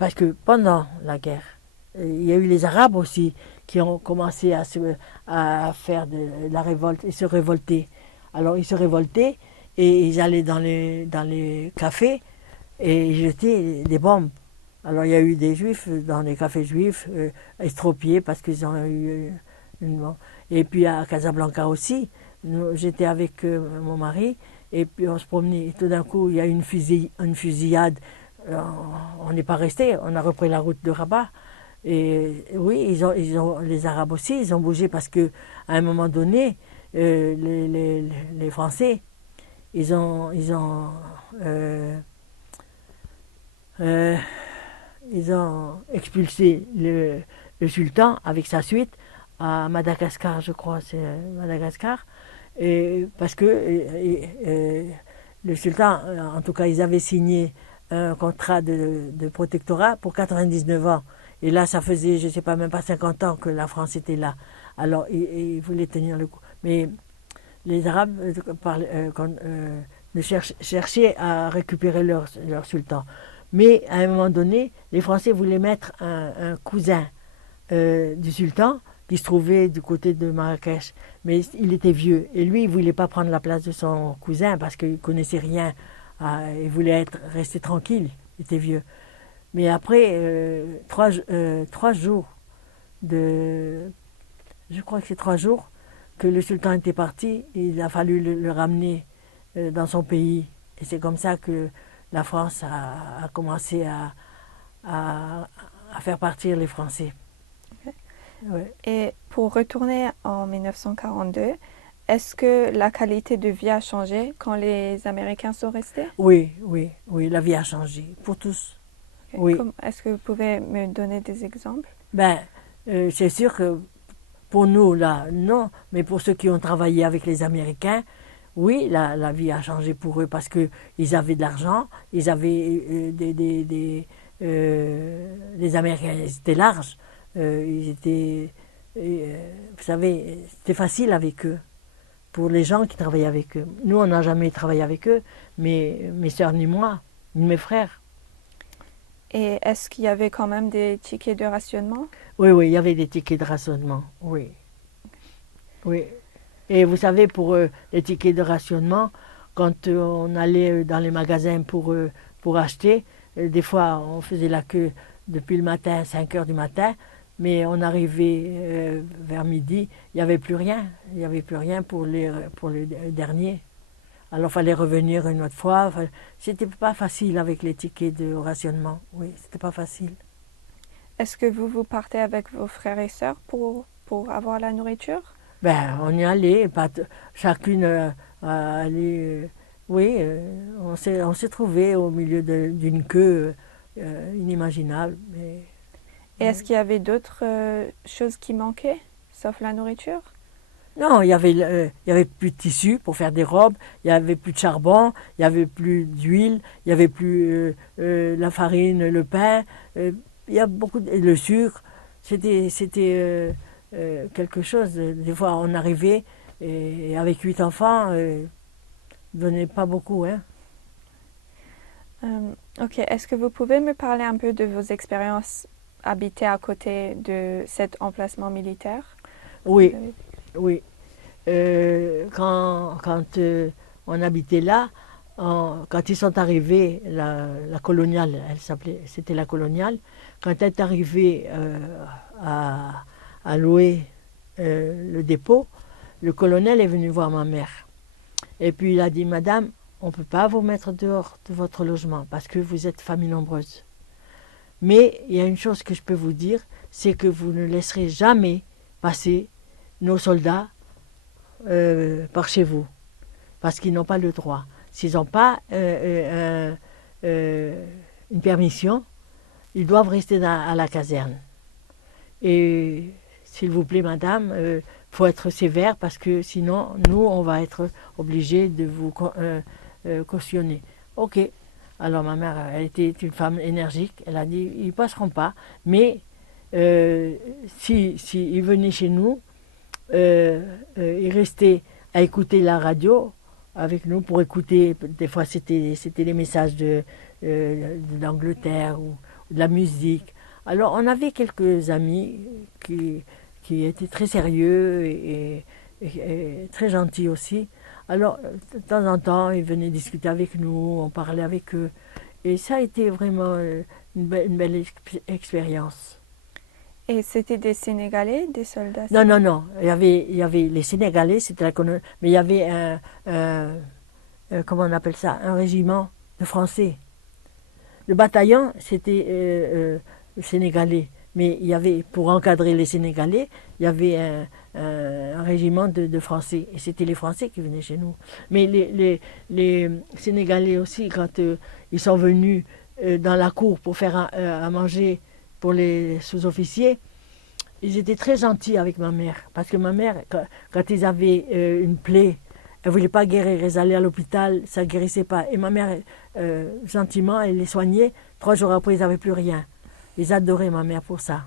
parce que pendant la guerre, il y a eu les Arabes aussi qui ont commencé à faire de la révolte et se révolter. Alors ils se révoltaient et ils allaient dans les cafés et ils jetaient des bombes. Alors il y a eu des juifs dans les cafés juifs estropiés parce qu'ils ont eu une bombe. Et puis à Casablanca aussi, j'étais avec mon mari. Et puis on se promenait, et tout d'un coup, il y a eu une fusillade. On n'est pas resté, on a repris la route de Rabat. Et oui, les Arabes aussi, ils ont bougé parce qu'à un moment donné, les Français, ils ont expulsé le sultan avec sa suite à Madagascar, je crois, c'est Madagascar. Et parce que le sultan, en tout cas, ils avaient signé un contrat de protectorat pour 99 ans. Et là, ça faisait, je ne sais pas, même pas 50 ans que la France était là. Alors, ils voulaient tenir le coup. Mais les Arabes cherchaient à récupérer leur sultan. Mais à un moment donné, les Français voulaient mettre un cousin du sultan qui se trouvait du côté de Marrakech. Mais il était vieux. Et lui, il ne voulait pas prendre la place de son cousin parce qu'il ne connaissait rien. Il voulait rester tranquille. Il était vieux. Mais après 3 jours je crois que c'est 3 jours que le sultan était parti, il a fallu le ramener dans son pays. Et c'est comme ça que la France a commencé à faire partir les Français. Okay. Ouais. Et pour retourner en 1942, est-ce que la qualité de vie a changé quand les Américains sont restés? Oui, la vie a changé pour tous. Okay. Oui. Est-ce que vous pouvez me donner des exemples? C'est sûr que pour nous, là, non, mais pour ceux qui ont travaillé avec les Américains, oui, la vie a changé pour eux parce qu'ils avaient de l'argent, ils avaient les Américains, ils étaient larges, ils étaient, vous savez, c'était facile avec eux, pour les gens qui travaillaient avec eux. Nous, on n'a jamais travaillé avec eux, mais mes soeurs ni moi, ni mes frères. Et est-ce qu'il y avait quand même des tickets de rationnement? Oui, il y avait des tickets de rationnement, oui. Oui. Et vous savez, pour les tickets de rationnement, quand on allait dans les magasins pour acheter, des fois on faisait la queue depuis le matin, 5 heures du matin, Mais on arrivait vers midi, il n'y avait plus rien. Il n'y avait plus rien pour les derniers. Alors il fallait revenir une autre fois. C'était pas facile avec les tickets de rationnement. Oui, c'était pas facile. Est-ce que vous partez avec vos frères et sœurs pour avoir la nourriture? Ben, on y allait, chacune allait. Oui, on s'est trouvé au milieu d'une queue inimaginable. Mais, Et est-ce qu'il y avait d'autres choses qui manquaient, sauf la nourriture? non, il y avait plus de tissu pour faire des robes, il y avait plus de charbon, il y avait plus d'huile, il y avait plus la farine, le pain, il y a le sucre. C'était quelque chose. Des fois, on arrivait et avec 8 enfants, il donnait pas beaucoup, hein. Ok, est-ce que vous pouvez me parler un peu de vos expériences habiter à côté de cet emplacement militaire? Oui, oui. Quand on habitait là, quand ils sont arrivés, la coloniale, elle s'appelait, c'était la coloniale, quand elle est arrivée à louer le dépôt, le colonel est venu voir ma mère. Et puis il a dit, Madame, on ne peut pas vous mettre dehors de votre logement parce que vous êtes famille nombreuse. Mais il y a une chose que je peux vous dire, c'est que vous ne laisserez jamais passer nos soldats par chez vous, parce qu'ils n'ont pas le droit. S'ils n'ont pas une permission, ils doivent rester à la caserne. Et s'il vous plaît, madame, faut être sévère parce que sinon, nous, on va être obligés de vous cautionner. Ok. Alors ma mère, elle était une femme énergique. Elle a dit, ils passeront pas. Mais si ils venaient chez nous, ils restaient à écouter la radio avec nous pour écouter. Des fois, c'était les messages d'Angleterre ou de la musique. Alors, on avait quelques amis qui étaient très sérieux et très gentils aussi. Alors, de temps en temps, ils venaient discuter avec nous, on parlait avec eux. Et ça a été vraiment une belle expérience. Et c'était des Sénégalais, des soldats Non, non, sénégalais? non. Il y avait les Sénégalais, c'était la colonie, mais il y avait comment on appelle ça, un régiment de Français. Le bataillon, c'était sénégalais. Mais il y avait, pour encadrer les Sénégalais, il y avait un régiment de Français. Et c'était les Français qui venaient chez nous. Mais les Sénégalais aussi, quand ils sont venus dans la cour pour faire à manger pour les sous-officiers, ils étaient très gentils avec ma mère. Parce que ma mère, quand ils avaient une plaie, elle ne voulait pas guérir. Ils allaient à l'hôpital, ça ne guérissait pas. Et ma mère, gentiment, elle les soignait. 3 jours après, ils n'avaient plus rien. Ils adoraient ma mère pour ça.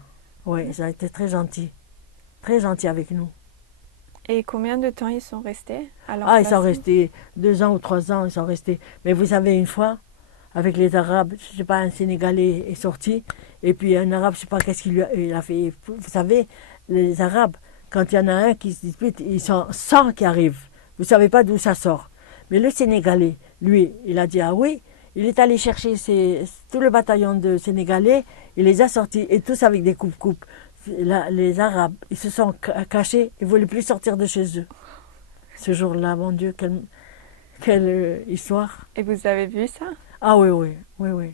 Oui, ils ont été très gentils. Très gentils avec nous. Et combien de temps ils sont restés à Ils l'emplacement? sont restés 2 ans ou 3 ans, ils sont restés. Mais vous savez, une fois, avec les Arabes, je ne sais pas, un Sénégalais est sorti, et puis un Arabe, je ne sais pas qu'est-ce qu'il il a fait. Vous savez, les Arabes, quand il y en a un qui se dispute, ils sont 100 qui arrivent. Vous ne savez pas d'où ça sort. Mais le Sénégalais, lui, il a dit, ah oui, il est allé chercher tout le bataillon de Sénégalais, il les a sortis, et tous avec des coupes-coupes. Les Arabes, ils se sont cachés, ils ne voulaient plus sortir de chez eux. Ce jour-là, mon Dieu, quelle histoire. Et vous avez vu ça? Ah oui, oui, oui, oui.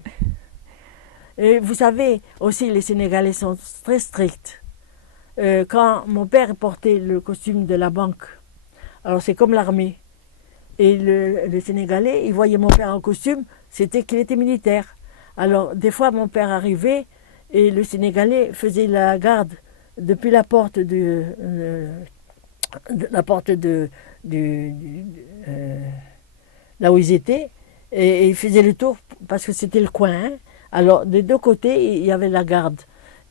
Et vous savez, aussi, les Sénégalais sont très stricts. Quand mon père portait le costume de la banque, alors c'est comme l'armée, et le Sénégalais, il voyait mon père en costume, c'était qu'il était militaire. Alors, des fois, mon père arrivait, et le Sénégalais faisait la garde depuis la porte là où ils étaient, et ils faisaient le tour parce que c'était le coin. Hein. Alors, des 2 côtés, il y avait la garde.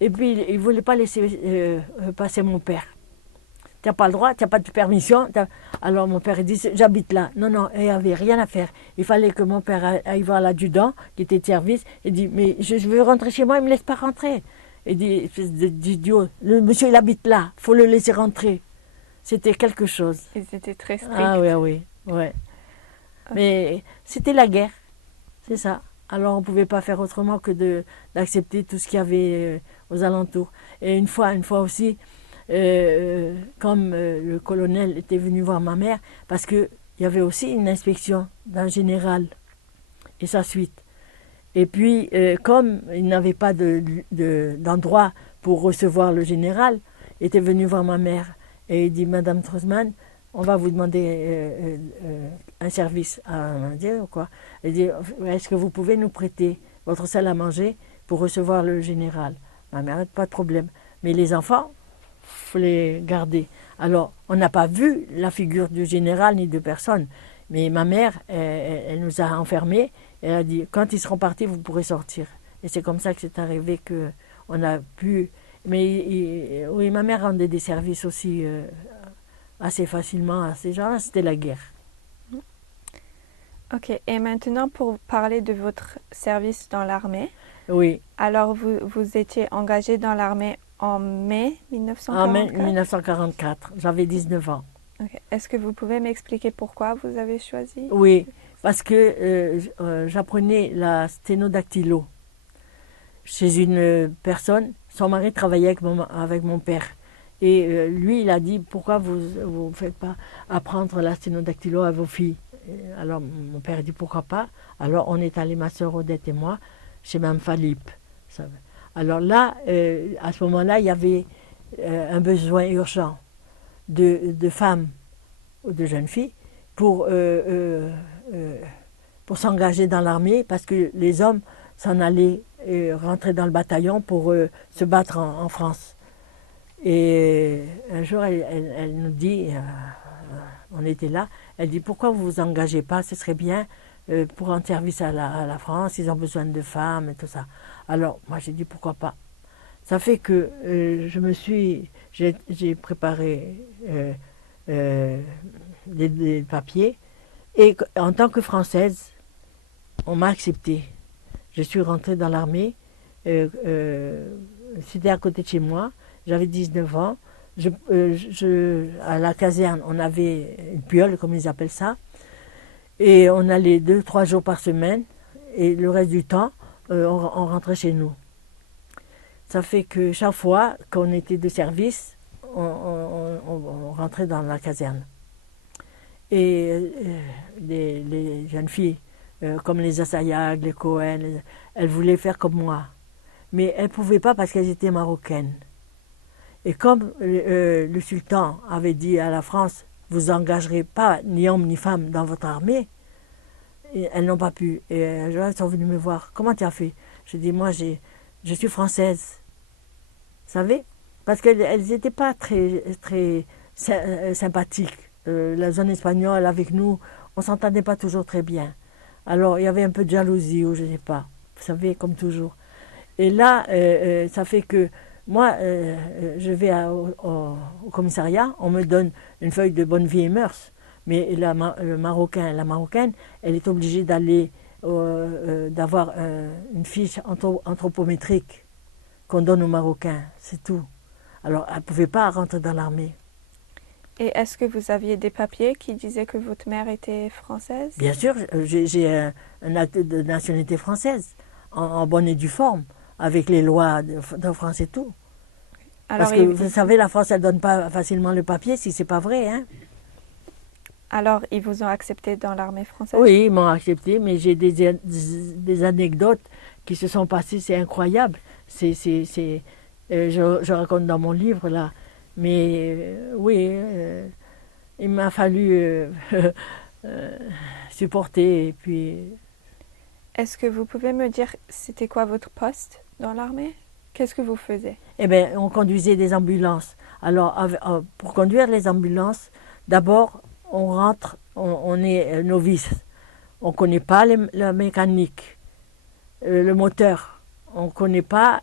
Et puis, ils ne voulaient pas laisser passer mon père. Tu n'as pas le droit, tu n'as pas de permission. Alors, mon père, il dit, j'habite là. Non, non, il n'y avait rien à faire. Il fallait que mon père aille voir l'adjudant, qui était de service. Il dit, mais je veux rentrer chez moi, il ne me laisse pas rentrer. Il dit, espèce d'idiot, le monsieur, il habite là, il faut le laisser rentrer. C'était quelque chose. Ils étaient très stricts. Ah oui, oui, ouais. Mais c'était la guerre, c'est ça. Alors on ne pouvait pas faire autrement que d'accepter tout ce qu'il y avait aux alentours. Et une fois aussi, comme le colonel était venu voir ma mère, parce qu'il y avait aussi une inspection d'un général et sa suite. Et puis, comme il n'avait pas d'endroit pour recevoir le général, il était venu voir ma mère et il dit, Madame Trosman, on va vous demander un service à dire ou quoi. Il dit, est-ce que vous pouvez nous prêter votre salle à manger pour recevoir le général? Ma mère, pas de problème. Mais les enfants, il faut les garder. Alors, on n'a pas vu la figure du général ni de personne. Mais ma mère, elle nous a enfermés. Elle a dit, quand ils seront partis, vous pourrez sortir. Et c'est comme ça que c'est arrivé qu'on a pu... Mais oui, ma mère rendait des services aussi assez facilement à ces gens-là. C'était la guerre. Ok, et maintenant pour parler de votre service dans l'armée. Oui. Alors vous étiez engagé dans l'armée en mai 1944? En mai 1944, j'avais 19 ans. Okay. Est-ce que vous pouvez m'expliquer pourquoi vous avez choisi? Oui, parce que j'apprenais la sténodactylo chez une personne. Son mari travaillait avec mon père. Et lui, il a dit, pourquoi vous ne faites pas apprendre la sténodactylo à vos filles? Alors mon père a dit, pourquoi pas? Alors on est allé, ma soeur Odette et moi, chez Mme Philippe. Alors là, à ce moment-là, il y avait un besoin urgent de femmes ou de jeunes filles pour s'engager dans l'armée, parce que les hommes s'en allaient rentrer dans le bataillon pour se battre en France. Et un jour, elle nous dit, on était là, elle dit, pourquoi vous vous engagez pas? Ce serait bien pour rendre service à la France, ils ont besoin de femmes et tout ça. Alors, moi j'ai dit, pourquoi pas? Ça fait que j'ai préparé des papiers, et en tant que Française, on m'a acceptée. Je suis rentrée dans l'armée, c'était à côté de chez moi, j'avais 19 ans. À la caserne, on avait une piole, comme ils appellent ça, et on allait 2-3 jours par semaine, et le reste du temps, on rentrait chez nous. Ça fait que chaque fois qu'on était de service, on rentrait dans la caserne. Et les jeunes filles, comme les Assayag, les Cohen, elles voulaient faire comme moi. Mais elles ne pouvaient pas parce qu'elles étaient marocaines. Et comme le sultan avait dit à la France, vous engagerez pas ni homme ni femme dans votre armée, et elles n'ont pas pu. Et elles sont venues me voir. Comment tu as fait? Je dis, moi, je suis française. Vous savez? Parce qu'elles n'étaient pas très sympathiques. La zone espagnole avec nous, on ne s'entendait pas toujours très bien. Alors, il y avait un peu de jalousie, ou je ne sais pas. Vous savez, comme toujours. Et là, ça fait que moi, je vais au commissariat, on me donne une feuille de bonne vie et mœurs. Mais la Marocaine, elle est obligée d'avoir une fiche anthropométrique qu'on donne aux Marocains, c'est tout. Alors, elle ne pouvait pas rentrer dans l'armée. Et est-ce que vous aviez des papiers qui disaient que votre mère était française? Bien sûr, j'ai un acte de nationalité française, en bonne et due forme, avec les lois de France et tout. Alors, parce que vous savez, la France, elle ne donne pas facilement le papier si ce n'est pas vrai, hein. Alors, ils vous ont accepté dans l'armée française? Oui, ils m'ont accepté, mais j'ai des anecdotes qui se sont passées, c'est incroyable. Je raconte dans mon livre, là. Mais oui, il m'a fallu supporter. Et puis... Est-ce que vous pouvez me dire, c'était quoi votre poste dans l'armée? Qu'est-ce que vous faisiez? Eh bien, on conduisait des ambulances. Alors, pour conduire les ambulances, d'abord, on rentre, on est novice. On ne connaît pas la mécanique, le moteur. On ne connaît pas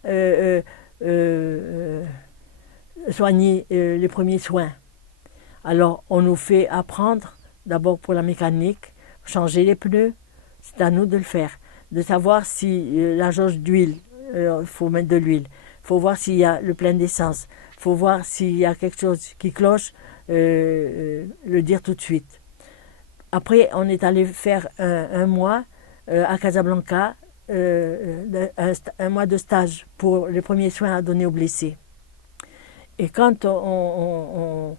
soigner les premiers soins. Alors, on nous fait apprendre, d'abord pour la mécanique, changer les pneus. C'est à nous de le faire. De savoir si la jauge d'huile, il faut mettre de l'huile. Il faut voir s'il y a le plein d'essence. Il faut voir s'il y a quelque chose qui cloche, le dire tout de suite. Après, on est allé faire un mois à Casablanca, un mois de stage pour les premiers soins à donner aux blessés. Et quand on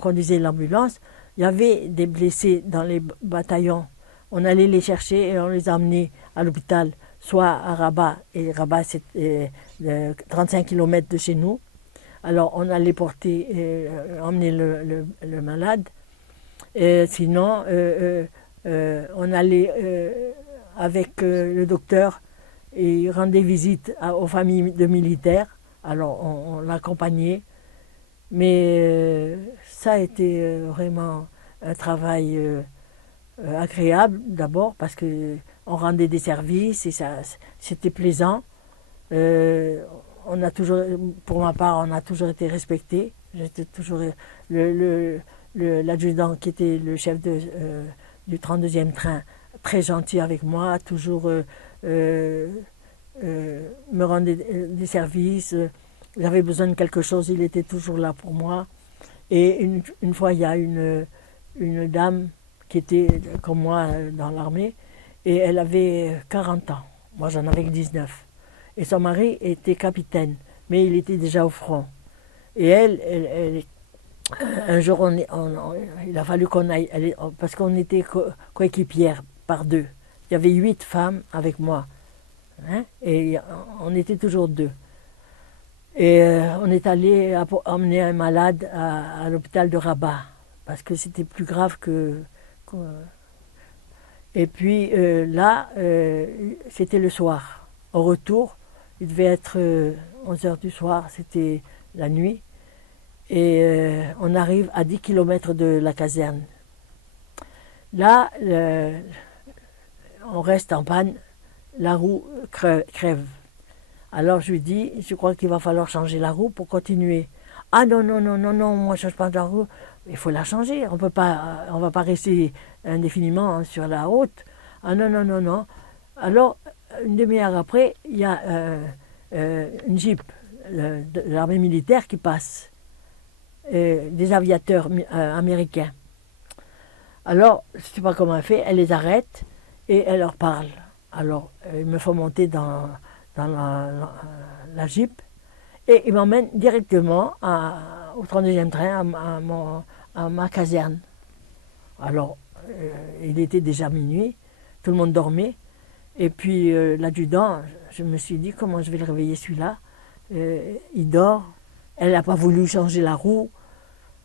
conduisait l'ambulance, il y avait des blessés dans les bataillons. On allait les chercher et on les emmenait à l'hôpital, soit à Rabat, et Rabat c'est 35 km de chez nous. Alors on allait emmener le malade. Et sinon, on allait avec le docteur et il rendait visite aux familles de militaires. Alors on l'accompagnait. Mais ça a été vraiment un travail agréable d'abord parce qu'on rendait des services et c'était plaisant. Pour ma part, on a toujours été respecté. J'étais toujours l'adjudant qui était le chef du 32e train, très gentil avec moi, toujours me rendait des services. J'avais besoin de quelque chose, il était toujours là pour moi. Et une fois, il y a une dame qui était comme moi dans l'armée, et elle avait 40 ans. Moi, j'en avais que 19. Et son mari était capitaine, mais il était déjà au front. Et elle un jour, il a fallu qu'on aille, parce qu'on était coéquipières par deux. Il y avait 8 femmes avec moi, hein, et on était toujours deux. Et on est allé emmener un malade à l'hôpital de Rabat, parce que c'était plus grave Et puis là, c'était le soir. Au retour, il devait être 11h du soir, c'était la nuit. Et on arrive à 10 km de la caserne. Là, on reste en panne, la roue crève. Alors je lui dis, je crois qu'il va falloir changer la roue pour continuer. Ah non, moi je ne change pas de la roue. Il faut la changer, on ne va pas rester indéfiniment sur la route. Ah non. Alors, une demi-heure après, il y a une jeep de l'armée militaire qui passe, des aviateurs américains. Alors, je ne sais pas comment elle fait, elle les arrête et elle leur parle. Alors, il me faut monter dans la jeep et il m'emmène directement au 32e train à ma caserne. Alors, il était déjà minuit, tout le monde dormait et puis l'adjudant, je me suis dit comment je vais le réveiller celui-là, il dort, elle n'a pas voulu changer la roue,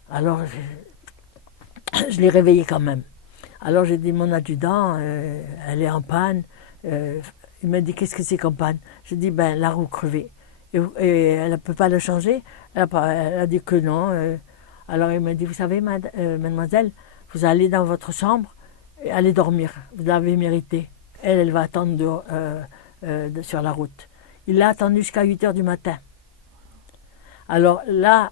alors je l'ai réveillé quand même. Alors j'ai dit mon adjudant, elle est en panne. Il m'a dit qu'est-ce que c'est qu'en panne? J'ai dit la roue crevée. Et elle ne peut pas le changer. Elle a dit que non. Alors il m'a dit vous savez mademoiselle, vous allez dans votre chambre et allez dormir. Vous l'avez mérité. Elle va attendre sur la route. Il l'a attendue jusqu'à 8h du matin. Alors là,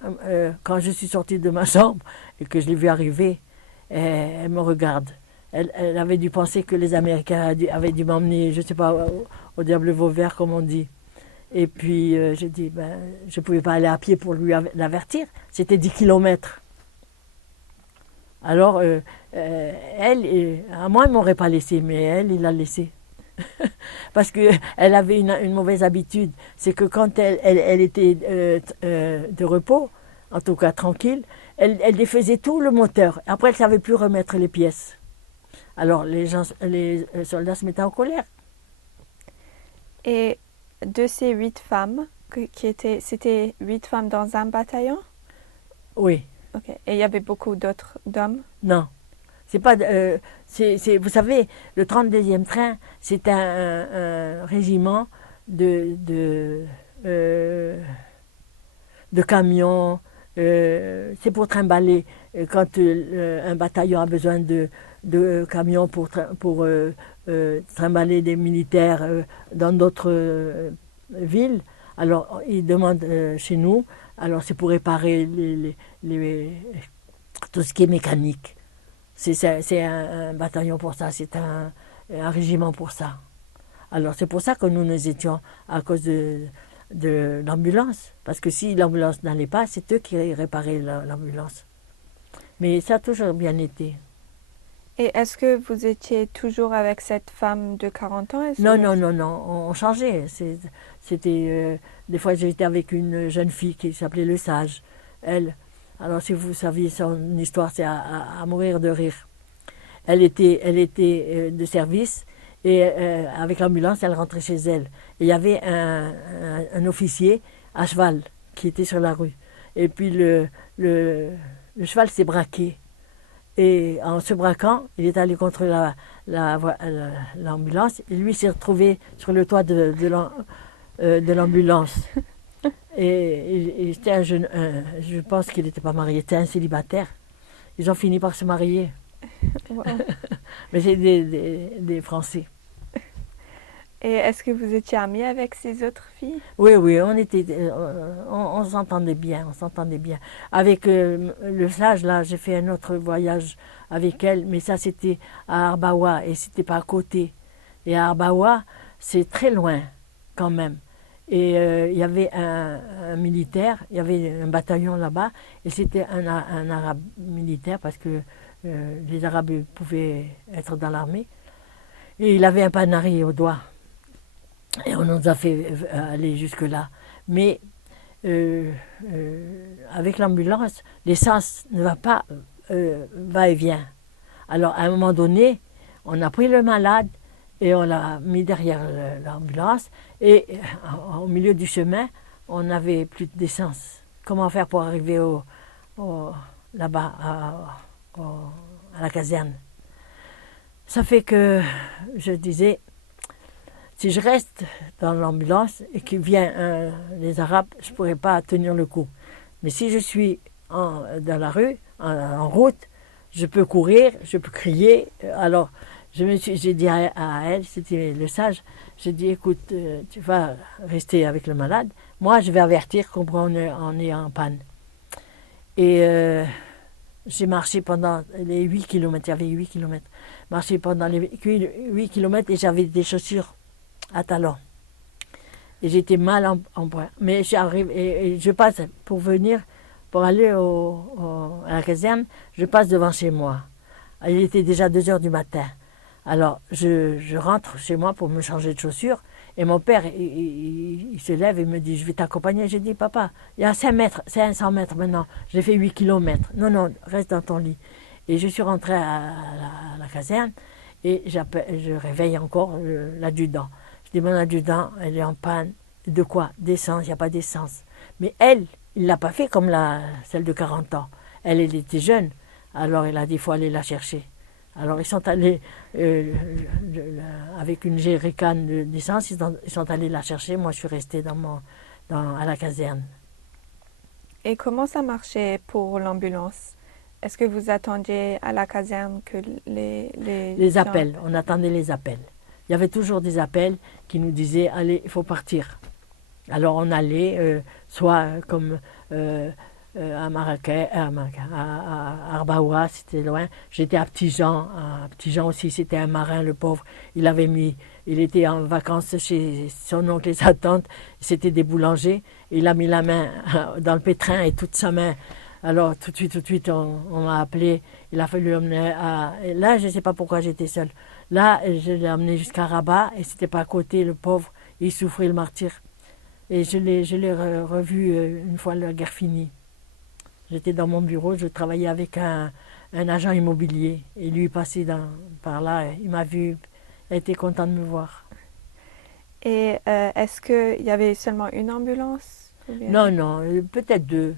quand je suis sortie de ma chambre et que je l'ai vue arriver, elle me regarde. Elle avait dû penser que les Américains avaient dû m'emmener, je ne sais pas, au diable Vauvert, comme on dit. Et puis, j'ai dit, je ne pouvais pas aller à pied pour lui l'avertir. C'était 10 km. Alors, elle, à moi, elle ne m'aurait pas laissé, mais elle, il l'a laissé. Parce qu'elle avait une mauvaise habitude. C'est que quand elle était de repos, en tout cas tranquille, elle défaisait tout le moteur. Après, elle ne savait plus remettre les pièces. Alors, les soldats se mettaient en colère. Et de ces 8 femmes, c'était 8 femmes dans un bataillon? Oui. Ok. Et il y avait beaucoup d'autres d'hommes? Non. C'est pas, vous savez, le 32e train, c'est un régiment de camions. C'est pour trimballer. Quand un bataillon a besoin de camions pour trimballer des militaires dans d'autres villes, alors ils demandent chez nous. Alors c'est pour réparer tout ce qui est mécanique. C'est un bataillon pour ça, c'est un régiment pour ça. Alors c'est pour ça que nous étions à cause de l'ambulance. Parce que si l'ambulance n'allait pas, c'est eux qui réparaient l'ambulance. Mais ça a toujours bien été. Et est-ce que vous étiez toujours avec cette femme de 40 ans? Non, non, non, non, on changeait. C'était, des fois j'étais avec une jeune fille qui s'appelait Le Sage. Elle, alors si vous saviez son histoire, c'est à mourir de rire. Elle était de service et avec l'ambulance, elle rentrait chez elle. Et il y avait un officier à cheval qui était sur la rue. Et puis le cheval s'est braqué. Et en se braquant, il est allé contre l'ambulance et lui s'est retrouvé sur le toit de l'ambulance. Et c'était un jeune, je pense qu'il n'était pas marié, c'était un célibataire. Ils ont fini par se marier. Wow. Mais c'est des Français. Et est-ce que vous étiez amis avec ces autres filles? Oui, oui, on s'entendait bien, on s'entendait bien. Avec le Sage, là, j'ai fait un autre voyage avec elle, mais ça c'était à Arbawa et c'était pas à côté. Et à Arbawa, c'est très loin quand même. Et il y avait un militaire, il y avait un bataillon là-bas, et c'était un arabe militaire parce que les Arabes pouvaient être dans l'armée. Et il avait un panari au doigt. Et on nous a fait aller jusque-là. Mais avec l'ambulance, l'essence ne va pas va et vient. Alors à un moment donné, on a pris le malade et on l'a mis derrière l'ambulance. Et au milieu du chemin, on n'avait plus d'essence. Comment faire pour arriver là-bas, à la caserne? Ça fait que je disais, si je reste dans l'ambulance et qu'il vient les Arabes, je ne pourrais pas tenir le coup. Mais si je suis dans la rue, en route, je peux courir, je peux crier. Alors, j'ai dit à elle, c'était Le Sage, j'ai dit, écoute, tu vas rester avec le malade. Moi, je vais avertir qu'on est en panne. Et j'ai marché pendant les 8 kilomètres, il y avait 8 kilomètres. Marché pendant les 8 kilomètres et j'avais des chaussures à talons. Et j'étais mal en point. Mais j'arrive et je passe pour aller à la caserne, je passe devant chez moi. Il était déjà 2 heures du matin. Alors je rentre chez moi pour me changer de chaussures et mon père il se lève et me dit je vais t'accompagner. J'ai dit papa, il y a 500 mètres maintenant, j'ai fait 8 kilomètres. Non, non, reste dans ton lit. Et je suis rentrée à la caserne et je réveille encore l'adjudant. Je dis, mon adjudant, elle est en panne. De quoi? D'essence, il n'y a pas d'essence. Mais elle, il ne l'a pas fait comme celle de 40 ans. Elle était jeune. Alors il a dit, il faut aller la chercher. Alors ils sont allés, avec une jerrycan d'essence, ils sont allés la chercher. Moi, je suis restée à la caserne. Et comment ça marchait pour l'ambulance? Est-ce que vous attendiez à la caserne que les gens... appels, on attendait les appels. Il y avait toujours des appels qui nous disaient, allez, il faut partir. Alors on allait, soit comme à Marrakech, à Arbawa, c'était loin. J'étais à Petit-Jean. À Petit-Jean aussi, c'était un marin, le pauvre. Il était en vacances chez son oncle et sa tante. C'était des boulangers. Il a mis la main dans le pétrin et toute sa main. Alors tout de suite, on m'a appelé. Il a fallu l'emmener là, je ne sais pas pourquoi j'étais seule. Là, je l'ai emmené jusqu'à Rabat et c'était pas à côté, le pauvre. Il souffrait le martyr. Et je l'ai revu une fois la guerre finie. J'étais dans mon bureau, je travaillais avec un agent immobilier. Et lui passait par là, il m'a vu, il était content de me voir. Et est-ce qu'il y avait seulement une ambulance? Non, non, peut-être 2.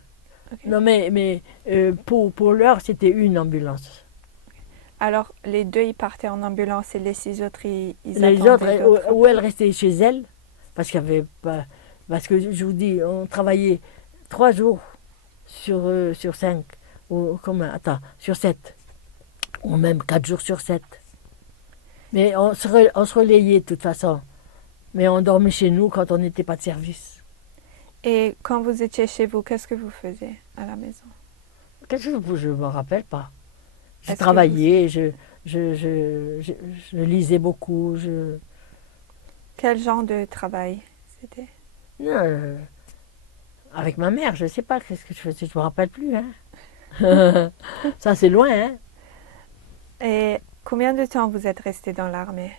Okay. Non, mais pour l'heure, c'était une ambulance. Alors, les 2, ils partaient en ambulance et les 6 autres, ils les autres, où elle restait chez elle, parce qu'il y avait pas... Parce que je vous dis, on travaillait 3 jours sur 5, sur 7, ou même 4 jours sur 7. Mais on se relayait de toute façon. Mais on dormait chez nous quand on n'était pas de service. Et quand vous étiez chez vous, qu'est-ce que vous faisiez à la maison? Je ne me rappelle pas. Je travaillais, je lisais beaucoup. Quel genre de travail c'était? Avec ma mère, je ne sais pas qu'est-ce que je faisais, je ne me rappelle plus. Hein. Ça, c'est loin. Hein. Et Combien de temps vous êtes resté dans l'armée?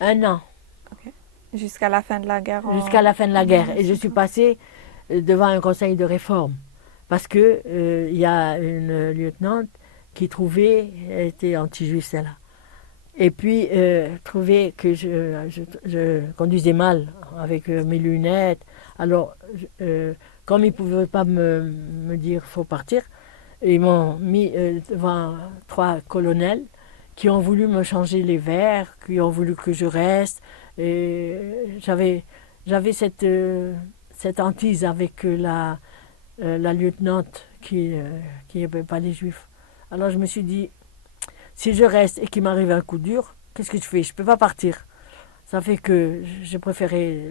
1 an, Jusqu'à la fin de la guerre jusqu'à la fin de la guerre. Et je suis passée devant un conseil de réforme. Parce que il y a une lieutenant qui trouvait, elle était anti-juive celle-là, et puis trouvait que je conduisais mal avec mes lunettes. Alors, comme ils ne pouvaient pas me dire faut partir, ils m'ont mis devant 3 colonels qui ont voulu me changer les verres, qui ont voulu que je reste. Et j'avais cette hantise avec la lieutenante qui n'aimait pas les juifs. Alors je me suis dit, si je reste et qu'il m'arrive un coup dur, qu'est-ce que je fais? Je ne peux pas partir. Ça fait que j'ai préféré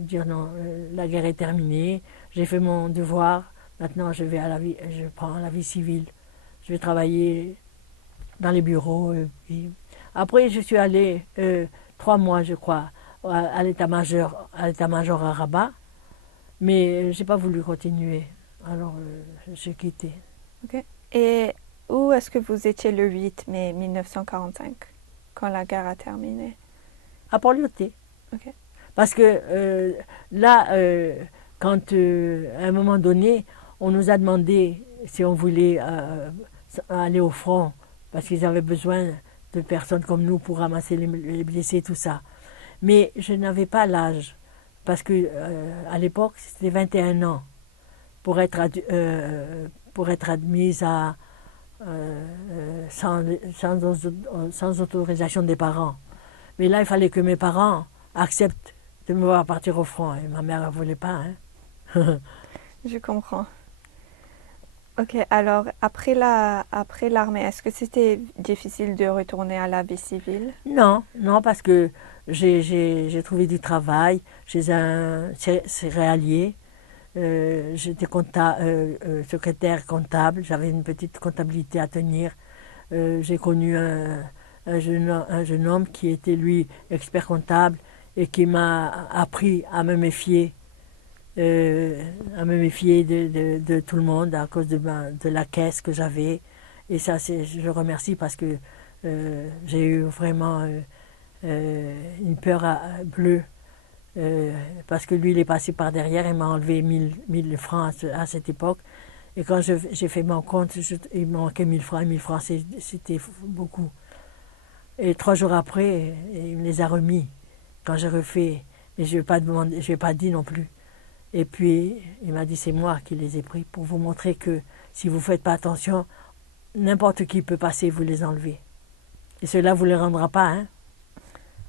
dire non, la guerre est terminée, j'ai fait mon devoir, maintenant je prends la vie civile. Je vais travailler dans les bureaux. Et après, je suis allée 3 mois, je crois, à l'état-major à Rabat, mais je n'ai pas voulu continuer. Alors, j'ai quitté. Et où est-ce que vous étiez le 8 mai 1945, quand la guerre a terminé? À Port-Lyautey. Ok. Parce que là, quand à un moment donné, on nous a demandé si on voulait aller au front, parce qu'ils avaient besoin de personnes comme nous pour ramasser les blessés, tout ça. Mais je n'avais pas l'âge, parce que à l'époque, c'était 21 ans pour être admise sans autorisation des parents. Mais là, il fallait que mes parents acceptent de me voir partir au front. Et ma mère ne voulait pas. Hein. Je comprends. Ok, alors après l'armée, est-ce que c'était difficile de retourner à la vie civile? Non, parce que j'ai trouvé du travail chez un céréalier. J'étais secrétaire comptable, j'avais une petite comptabilité à tenir. J'ai connu un jeune homme qui était lui expert comptable et qui m'a appris à me méfier de tout le monde à cause de la caisse que j'avais. Et ça, je le remercie parce que j'ai eu vraiment une peur bleue. Parce que lui, il est passé par derrière et m'a enlevé 1000 francs à cette époque. Et quand j'ai fait mon compte, il me manquait 1000 francs. Et 1000 francs, c'était beaucoup. Et 3 jours après, il me les a remis quand j'ai refait. Mais je ne lui ai pas dit non plus. Et puis, il m'a dit, c'est moi qui les ai pris pour vous montrer que si vous ne faites pas attention, n'importe qui peut passer et vous les enlever. Et cela ne vous les rendra pas, hein.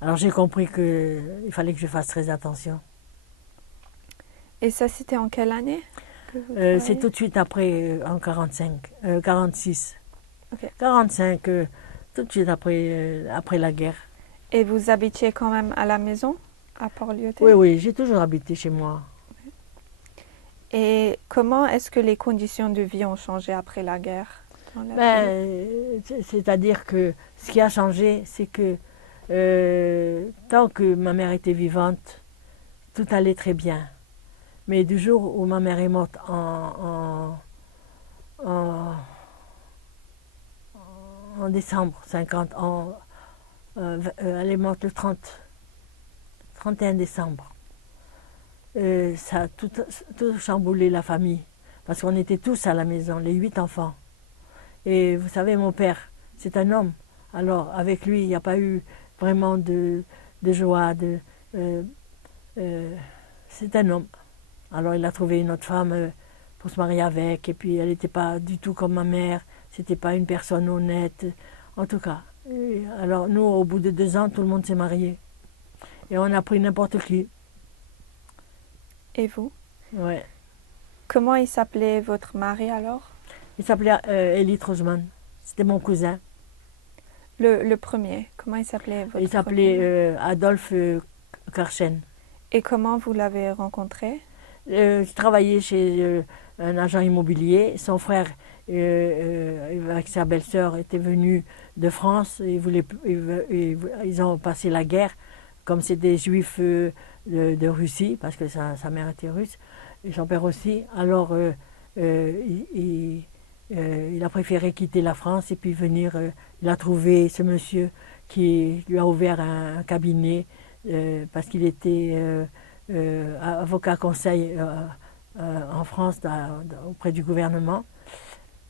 Alors j'ai compris qu'il fallait que je fasse très attention. Et ça, c'était en quelle année que vous c'est tout de suite après, en 46. Ok. 45, tout de suite après la guerre. Et vous habitiez quand même à la maison, à Port-Lyautey? Oui, j'ai toujours habité chez moi. Et comment est-ce que les conditions de vie ont changé après la guerre dans la ville? C'est-à-dire que ce qui a changé, c'est que tant que ma mère était vivante, tout allait très bien. Mais du jour où ma mère est morte en décembre 50, elle est morte le 31 décembre. Ça a tout chamboulé la famille, parce qu'on était tous à la maison, les 8 enfants. Et vous savez, mon père, c'est un homme. Alors, avec lui, il n'y a pas eu vraiment de joie. C'est un homme. Alors, il a trouvé une autre femme pour se marier avec, et puis elle n'était pas du tout comme ma mère. C'était pas une personne honnête, en tout cas. Alors, nous, au bout de 2 ans, tout le monde s'est marié. Et on a pris n'importe qui. Et vous? Ouais. Comment il s'appelait votre mari alors? Il s'appelait Elie Trojman. C'était mon cousin. Le premier, comment il s'appelait votre Il s'appelait Adolphe Karchen. Et comment vous l'avez rencontré? Je travaillais chez un agent immobilier. Son frère, avec sa belle-sœur, était venu de France. Ils ont passé la guerre. Comme c'est des juifs de Russie, parce que sa mère était russe, et son père aussi. Alors, il il a préféré quitter la France et puis venir. Il a trouvé ce monsieur qui lui a ouvert un cabinet parce qu'il était avocat conseil en France auprès du gouvernement.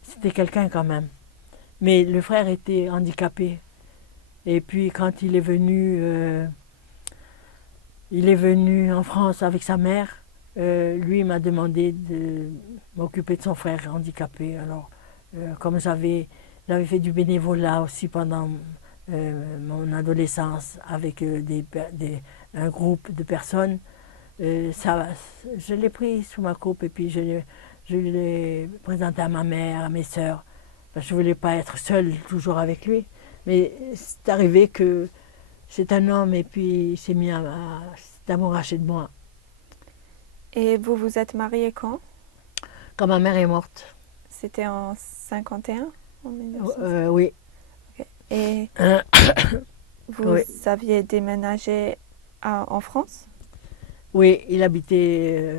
C'était quelqu'un quand même. Mais le frère était handicapé. Et puis quand il est venu en France avec sa mère. Lui m'a demandé de m'occuper de son frère handicapé. Alors, comme j'avais fait du bénévolat aussi pendant mon adolescence avec un groupe de personnes, je l'ai pris sous ma coupe et puis je l'ai présenté à ma mère, à mes sœurs. Parce que je ne voulais pas être seule toujours avec lui. Mais c'est arrivé que c'est un homme et puis il s'est mis à s'amouracher de moi. Et vous vous êtes marié quand? Quand ma mère est morte. C'était en 51? En 1900? Oui. Okay. Et vous Oui. aviez déménagé en France? Oui, il habitait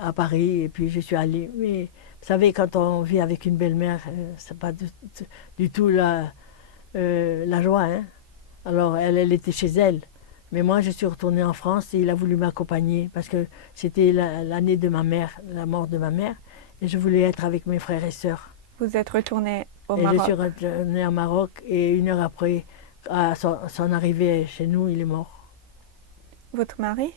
à Paris et puis je suis allée. Mais vous savez, quand on vit avec une belle-mère, c'est pas du tout la joie. Hein? Alors elle était chez elle. Mais moi, je suis retournée en France et il a voulu m'accompagner parce que c'était l'année de ma mère, la mort de ma mère, et je voulais être avec mes frères et sœurs. Vous êtes retournée au Et Maroc? je suis retournée au Maroc et 1 heure après, à son arrivée chez nous, il est mort. Votre mari?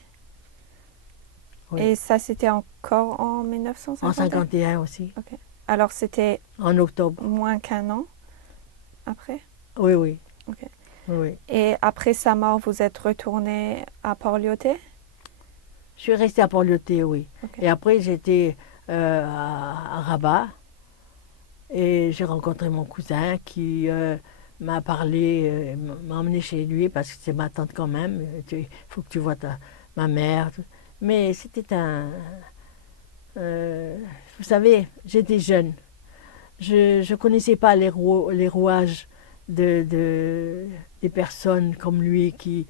Oui. Et ça, c'était encore en 1951? En 51 aussi. Okay. Alors, c'était En octobre. moins qu'1 an après? Oui, oui. Okay. Oui. Et après sa mort, vous êtes retourné à Port-Lyautey? Je suis restée à Port-Lyautey, oui. Okay. Et après, j'étais à Rabat et j'ai rencontré mon cousin qui m'a parlé, m'a emmené chez lui parce que c'est ma tante quand même. Il faut que tu vois ma mère. Mais c'était vous savez, j'étais jeune. Je ne connaissais pas les rouages des personnes comme lui qui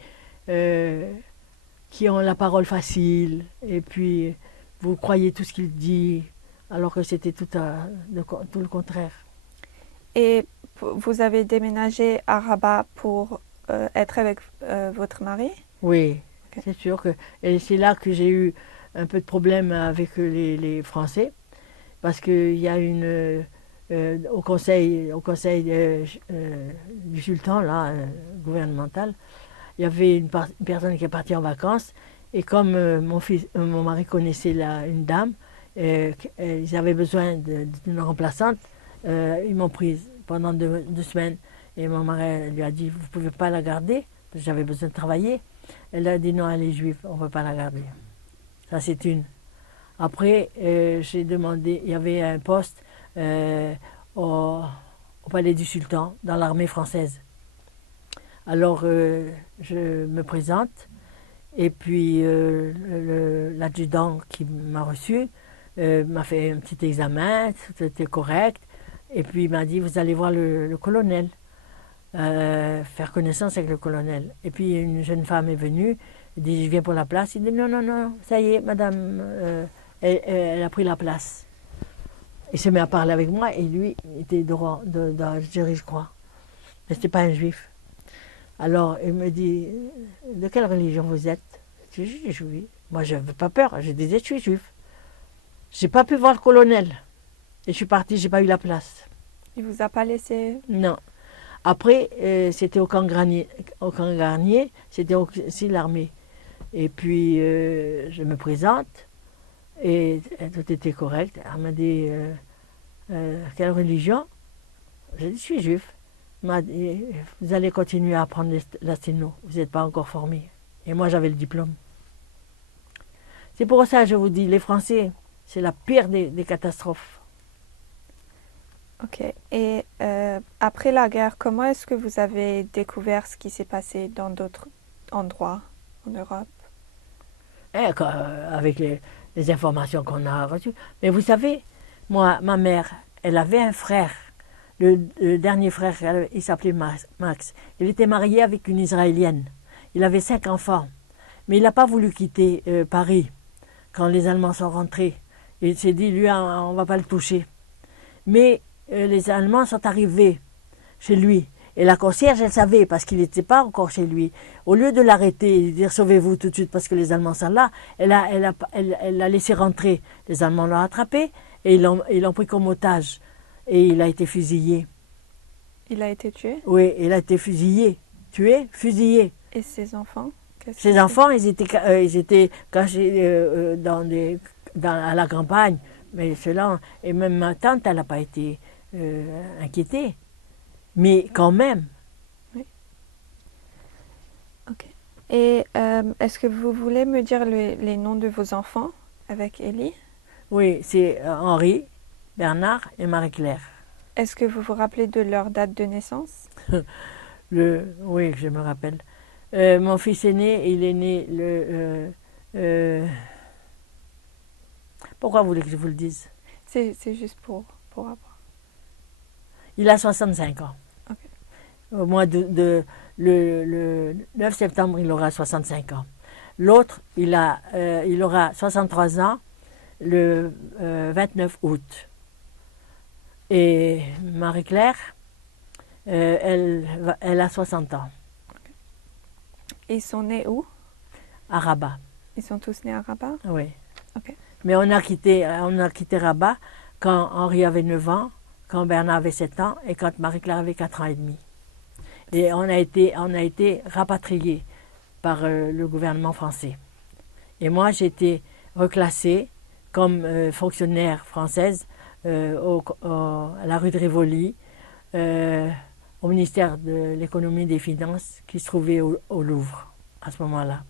ont la parole facile et puis vous croyez tout ce qu'il dit alors que c'était tout le contraire. Et vous avez déménagé à Rabat pour être avec votre mari? Oui, Okay. c'est sûr que et c'est là que j'ai eu un peu de problème avec les Français parce qu'il y a au conseil du sultan là, gouvernemental, il y avait une personne qui est partie en vacances et comme mon mari connaissait une dame, ils avaient besoin d'une remplaçante, ils m'ont prise pendant 2 semaines et mon mari lui a dit vous ne pouvez pas la garder parce que j'avais besoin de travailler. Elle a dit non, elle est juive, on ne peut pas la garder. Ça c'est une. Après j'ai demandé, il y avait un poste au palais du sultan dans l'armée française. Alors, je me présente et puis l'adjudant qui m'a reçu m'a fait un petit examen, tout était correct. Et puis il m'a dit, vous allez voir le colonel, faire connaissance avec le colonel. Et puis une jeune femme est venue, elle dit, je viens pour la place. Il dit, non, non, non, ça y est, madame, elle a pris la place. Il se met à parler avec moi et lui était d'Algérie, je crois. Mais ce n'était pas un juif. Alors, il me dit, de quelle religion vous êtes? Je dis, je suis juif. Moi, je n'avais pas peur. Je disais, je suis juif. Je n'ai pas pu voir le colonel. Et je suis partie, je n'ai pas eu la place. Il ne vous a pas laissé? Non. Après, c'était au camp Garnier, c'était aussi l'armée. Et puis, je me présente, et tout était correct. Elle m'a dit, quelle religion? J'ai dit, je suis juif. M'a dit, vous allez continuer à apprendre la sténo, vous n'êtes pas encore formé. Et moi, j'avais le diplôme. C'est pour ça que je vous dis, les Français, c'est la pire des catastrophes. Ok. Et après la guerre, comment est-ce que vous avez découvert ce qui s'est passé dans d'autres endroits en Europe? Avec les informations qu'on a reçues. Mais vous savez, moi, ma mère, elle avait un frère. Le dernier frère, il s'appelait Max. Il était marié avec une Israélienne. Il avait 5 enfants. Mais il n'a pas voulu quitter Paris quand les Allemands sont rentrés. Il s'est dit, lui, on ne va pas le toucher. Mais les Allemands sont arrivés chez lui. Et la concierge, elle savait, parce qu'il n'était pas encore chez lui. Au lieu de l'arrêter et de dire sauvez-vous tout de suite parce que les Allemands sont là, elle l'a laissé rentrer. Les Allemands l'ont attrapé et ils l'ont pris comme otage. Et il a été fusillé. Il a été tué? Oui, il a été fusillé. Tué, fusillé. Et ses enfants? Ses enfants, ils étaient cachés à la campagne. Mais cela, et même ma tante, elle n'a pas été inquiétée. Mais quand même. Oui. Ok. Et est-ce que vous voulez me dire les noms de vos enfants avec Élie? Oui, c'est Henri, Bernard et Marie-Claire. Est-ce que vous vous rappelez de leur date de naissance? Oui, je me rappelle. Mon fils aîné, il est né pourquoi vous voulez que je vous le dise? C'est juste pour avoir. Il a 65 ans. Ok. Au mois le 9 septembre, il aura 65 ans. L'autre, il aura 63 ans le 29 août. Et Marie-Claire, elle a 60 ans. Ils sont nés où? À Rabat. Ils sont tous nés à Rabat? Oui. Ok. Mais on a quitté Rabat quand Henri avait 9 ans, quand Bernard avait 7 ans et quand Marie-Claire avait 4 ans et demi. Et on a été rapatriés par le gouvernement français. Et moi, j'ai été reclassée comme fonctionnaire française à la rue de Rivoli, au ministère de l'économie et des finances, qui se trouvait au Louvre à ce moment-là.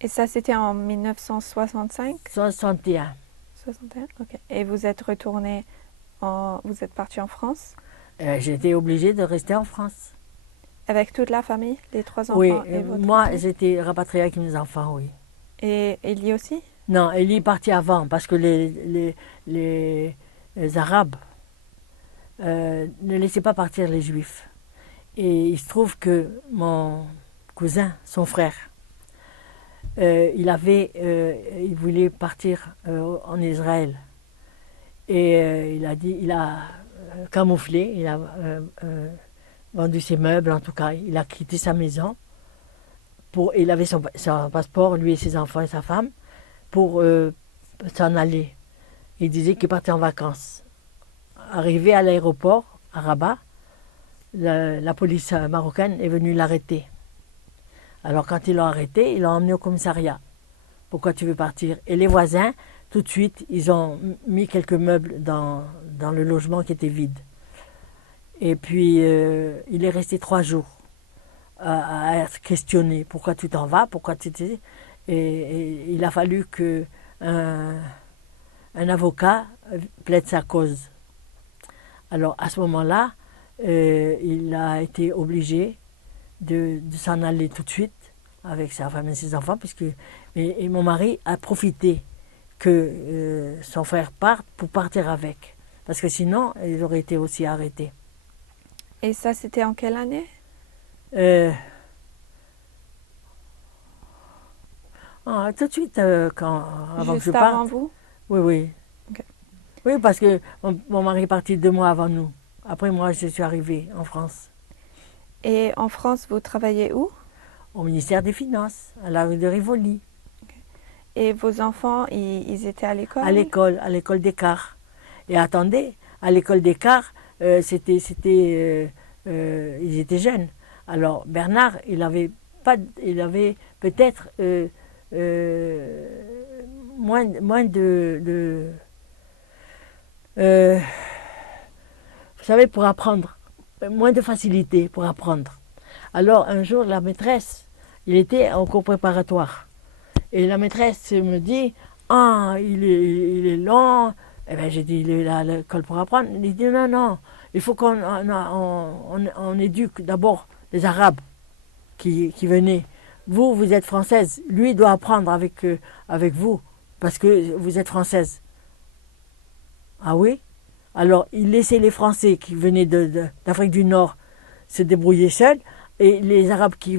Et ça, c'était en 1965? 61. 61, ok. Et vous êtes retourné vous êtes parti en France? J'ai été obligée de rester en France. Avec toute la famille, les 3 enfants Oui, et votre moi femme? j'étais rapatriée avec mes enfants, oui. Et Élie aussi? Non, Élie est parti avant parce que les Arabes ne laissaient pas partir les Juifs. Et il se trouve que mon cousin, son frère, il voulait partir en Israël. Et il a camouflé, il a vendu ses meubles, en tout cas, il a quitté sa maison. Il avait son passeport, lui et ses enfants et sa femme, pour s'en aller. Il disait qu'il partait en vacances. Arrivé à l'aéroport, à Rabat, la police marocaine est venue l'arrêter. Alors quand ils l'ont arrêté, ils l'ont emmené au commissariat. Pourquoi tu veux partir? Et les voisins, tout de suite, ils ont mis quelques meubles dans le logement qui était vide. Et puis, il est resté 3 jours à être questionné. Pourquoi tu t'en vas? Pourquoi tu t'es... Et il a fallu qu'un avocat plaide sa cause. Alors, à ce moment-là, il a été obligé de s'en aller tout de suite avec sa femme et ses enfants, et mon mari a profité que son frère parte pour partir avec, parce que sinon, il aurait été aussi arrêté. Et ça, c'était en quelle année? Tout de suite, avant que je parte. Avant vous? Oui, oui. Okay. Oui, parce que mon mari est parti 2 mois avant nous. Après, moi, je suis arrivée en France. Et en France, vous travaillez où? Au ministère des Finances, à la rue de Rivoli. Okay. Et vos enfants, ils étaient à l'école? À l'école d'Écart. Et attendez, à l'école d'Écart, ils étaient jeunes. Alors Bernard, il avait peut-être moins de vous savez, pour apprendre, moins de facilité pour apprendre. Alors un jour, la maîtresse, il était en cours préparatoire. Et la maîtresse me dit, ah, il est lent. Eh bien, j'ai dit, il est là à l'école pour apprendre. Il dit, non, il faut qu'on éduque d'abord les Arabes qui venaient. Vous êtes française. Lui, il doit apprendre avec vous, parce que vous êtes française. Ah oui? Alors, il laissait les Français qui venaient d'Afrique du Nord se débrouiller seuls, et les Arabes qui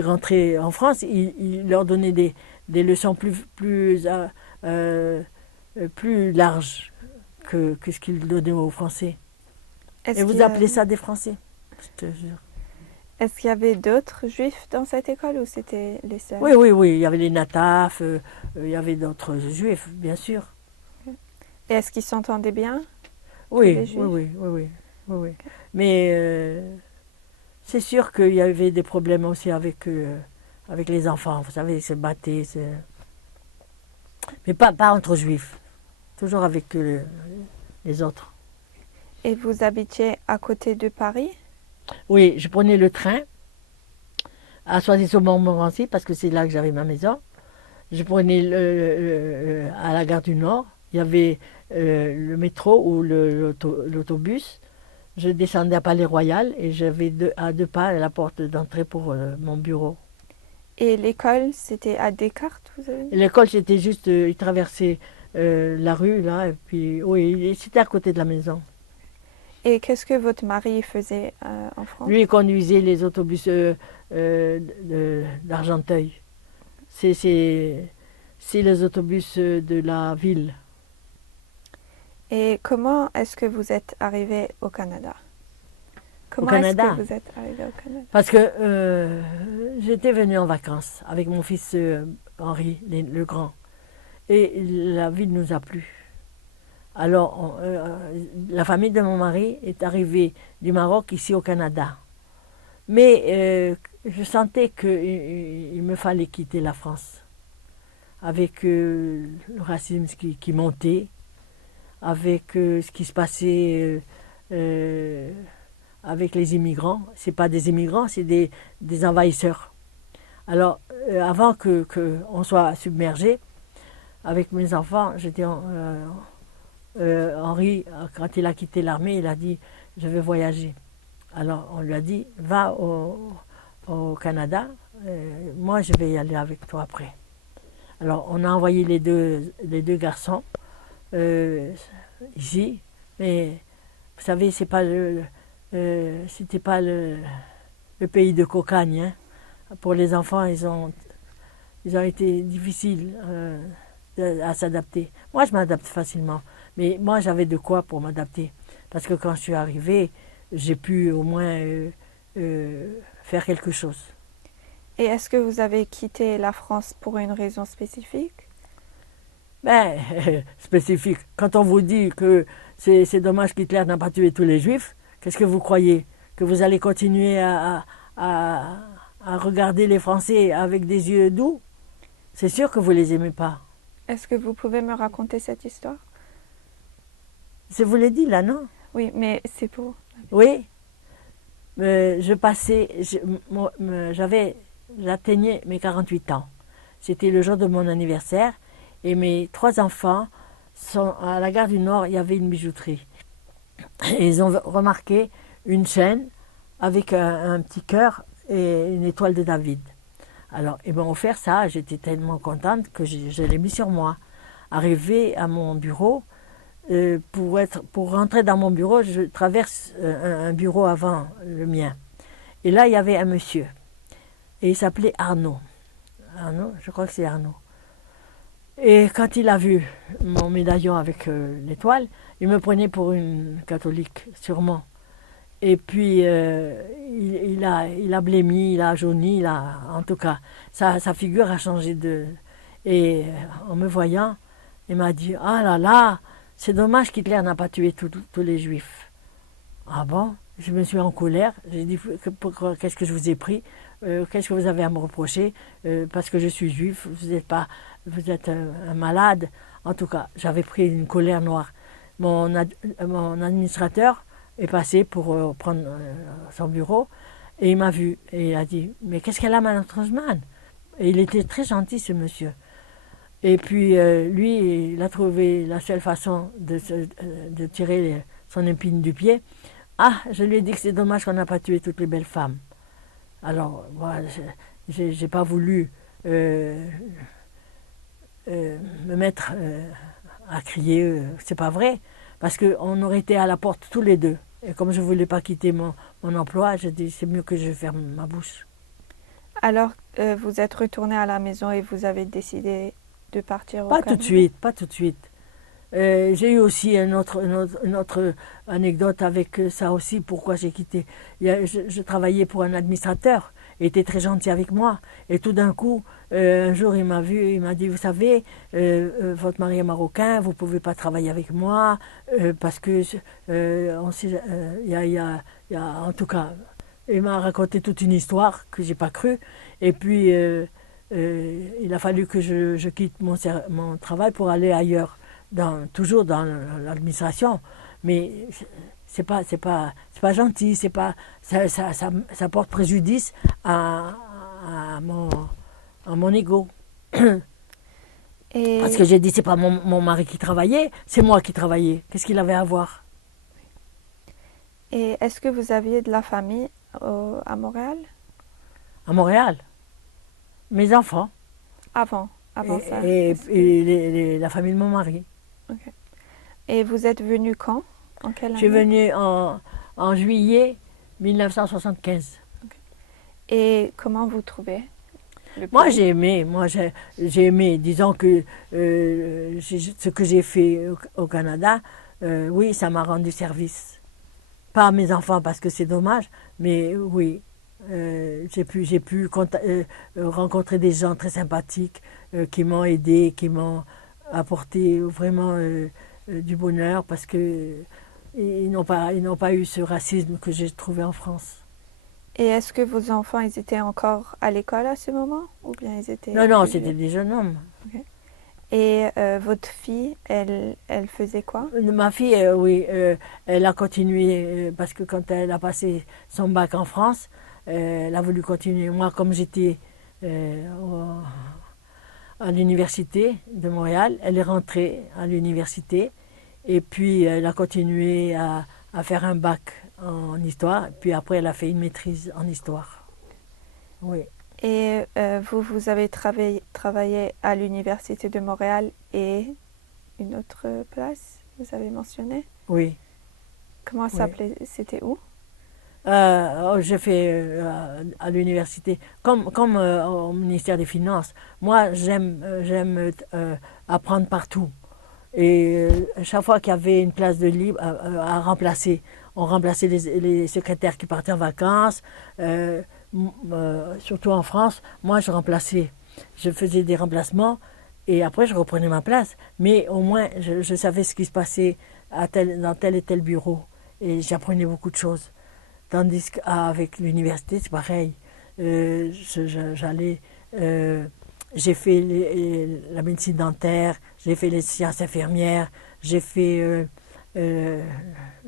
rentraient en France, il leur donnait des leçons plus larges, que ce qu'ils donnaient aux Français. Est-ce Et vous qu'il y a- appelez ça des Français, je te jure. Est-ce qu'il y avait d'autres juifs dans cette école ou c'était les seuls? Oui, oui, oui, il y avait les Nataf, il y avait d'autres juifs, bien sûr. Et est-ce qu'ils s'entendaient bien, tous Oui, les oui, juifs? oui, oui, oui, oui, oui. Mais c'est sûr qu'il y avait des problèmes aussi avec les enfants. Vous savez, ils se battaient. Mais pas entre juifs. Toujours avec les autres. Et vous habitiez à côté de Paris? Oui, je prenais le train à Soisy-sur-Montmorency parce que c'est là que j'avais ma maison. Je prenais à la gare du Nord. Il y avait le métro ou l'autobus. Je descendais à Palais-Royal et j'avais à 2 pas à la porte d'entrée pour mon bureau. Et l'école, c'était à Descartes, vous avez Et dit? l'école, c'était juste, il traversait la rue, là, et puis, oui, c'était à côté de la maison. Et qu'est-ce que votre mari faisait en France? Lui, il conduisait les autobus d'Argenteuil. C'est les autobus de la ville. Et comment est-ce que vous êtes arrivé au Canada? Comment est-ce Canada? que vous êtes arrivé au Canada? Parce que j'étais venue en vacances avec mon fils Henri, le grand. Et la ville nous a plu. Alors, la famille de mon mari est arrivée du Maroc ici au Canada. Mais je sentais qu'il me fallait quitter la France. Avec le racisme qui montait, avec ce qui se passait avec les immigrants. Ce n'est pas des immigrants, c'est des envahisseurs. Alors, avant qu'on soit submergé, avec mes enfants, j'étais Henri, quand il a quitté l'armée, il a dit « je vais voyager ». Alors on lui a dit « va au Canada, moi je vais y aller avec toi après ». Alors on a envoyé les deux garçons ici, mais vous savez, c'était pas le pays de cocagne. Hein. Pour les enfants, ils ont été difficiles à s'adapter. Moi, je m'adapte facilement. Mais moi, j'avais de quoi pour m'adapter. Parce que quand je suis arrivée, j'ai pu au moins faire quelque chose. Et est-ce que vous avez quitté la France pour une raison spécifique? Ben, spécifique. Quand on vous dit que c'est dommage qu'Hitler n'a pas tué tous les juifs, qu'est-ce que vous croyez? Que vous allez continuer à regarder les Français avec des yeux doux? C'est sûr que vous ne les aimez pas. Est-ce que vous pouvez me raconter cette histoire? Je vous l'ai dit là, non? Oui, mais c'est pour... Oui. J'atteignais mes 48 ans. C'était le jour de mon anniversaire et mes 3 enfants sont à la gare du Nord, il y avait une bijouterie. Et ils ont remarqué une chaîne avec un petit cœur et une étoile de David. Alors, ils m'ont offert ça, j'étais tellement contente que je l'ai mis sur moi. Arrivé à mon bureau, pour rentrer dans mon bureau, je traverse un bureau avant le mien. Et là, il y avait un monsieur. Et il s'appelait Arnaud. Arnaud, je crois que c'est Arnaud. Et quand il a vu mon médaillon avec l'étoile, il me prenait pour une catholique, sûrement. Et puis, il a blêmi, il a jauni, en tout cas, sa figure a changé Et en me voyant, il m'a dit « Ah là là, c'est dommage qu'Hitler n'a pas tué tous les juifs. » Ah bon? Je me suis en colère. J'ai dit « Qu'est-ce que je vous ai pris? Qu'est-ce que vous avez à me reprocher? Parce que je suis juif, vous êtes un malade. » En tout cas, j'avais pris une colère noire. Mon administrateur est passé pour prendre son bureau et il m'a vu et il a dit « Mais qu'est-ce qu'elle a, Madame Trojman ?» Et il était très gentil, ce monsieur. Et puis lui, il a trouvé la seule façon de tirer son épine du pied. Ah, je lui ai dit que c'est dommage qu'on n'a pas tué toutes les belles femmes. Alors, moi, j'ai pas voulu me mettre à crier, c'est pas vrai, parce qu'on aurait été à la porte tous les deux. Et comme je ne voulais pas quitter mon emploi, j'ai dit c'est mieux que je ferme ma bouche. Alors, vous êtes retourné à la maison et vous avez décidé de partir au Pas Canada? tout de suite, pas tout de suite. J'ai eu aussi une autre anecdote avec ça aussi, pourquoi j'ai quitté. Je travaillais pour un administrateur, il était très gentil avec moi. Et tout d'un coup, un jour, il m'a vu, il m'a dit, vous savez, votre mari est marocain, vous ne pouvez pas travailler avec moi, parce que, en tout cas, il m'a raconté toute une histoire que j'ai pas cru. Et puis, il a fallu que je quitte mon travail pour aller ailleurs, toujours dans l'administration. Mais c'est pas gentil, ça porte préjudice à mon ego. Parce Et, que j'ai dit, c'est pas mon mari qui travaillait, c'est moi qui travaillais. Qu'est-ce qu'il avait à voir et est-ce que vous aviez de la famille à Montréal? à Montréal? Mes enfants Avant ça. la famille de mon mari. Ok. Et vous êtes venu quand? En quelle Je suis année? venue en juillet 1975. Et comment vous trouvez le Moi, pays? j'ai aimé. J'ai aimé. Disons que ce que j'ai fait au Canada, oui, ça m'a rendu service. Pas à mes enfants parce que c'est dommage, mais oui, j'ai pu rencontrer des gens très sympathiques qui m'ont aidé, qui m'ont apporté vraiment du bonheur parce que ils n'ont pas eu ce racisme que j'ai trouvé en France. Et est-ce que vos enfants, ils étaient encore à l'école à ce moment? Ou bien ils étaient Non, non, plus c'était vieux? des jeunes hommes. Ok. Et votre fille, elle faisait quoi? Ma fille, oui, elle a continué parce que quand elle a passé son bac en France, elle a voulu continuer. Moi, comme j'étais à l'université de Montréal, elle est rentrée à l'université et puis elle a continué à faire un bac en histoire. Puis après, elle a fait une maîtrise en histoire. Oui, Et vous avez travaillé à l'Université de Montréal et une autre place, vous avez mentionné? oui, Comment ça oui. s'appelait? C'était où? J'ai fait à l'université, comme au ministère des Finances. Moi, j'aime apprendre partout. Et chaque fois qu'il y avait une place de libre à remplacer, on remplaçait les secrétaires qui partaient en vacances, surtout en France. Moi, je remplaçais. Je faisais des remplacements et après, je reprenais ma place. Mais au moins, je savais ce qui se passait dans tel et tel bureau. Et j'apprenais beaucoup de choses. Tandis qu'avec l'université, c'est pareil. J'allais, j'ai fait la médecine dentaire, j'ai fait les sciences infirmières, j'ai fait, euh,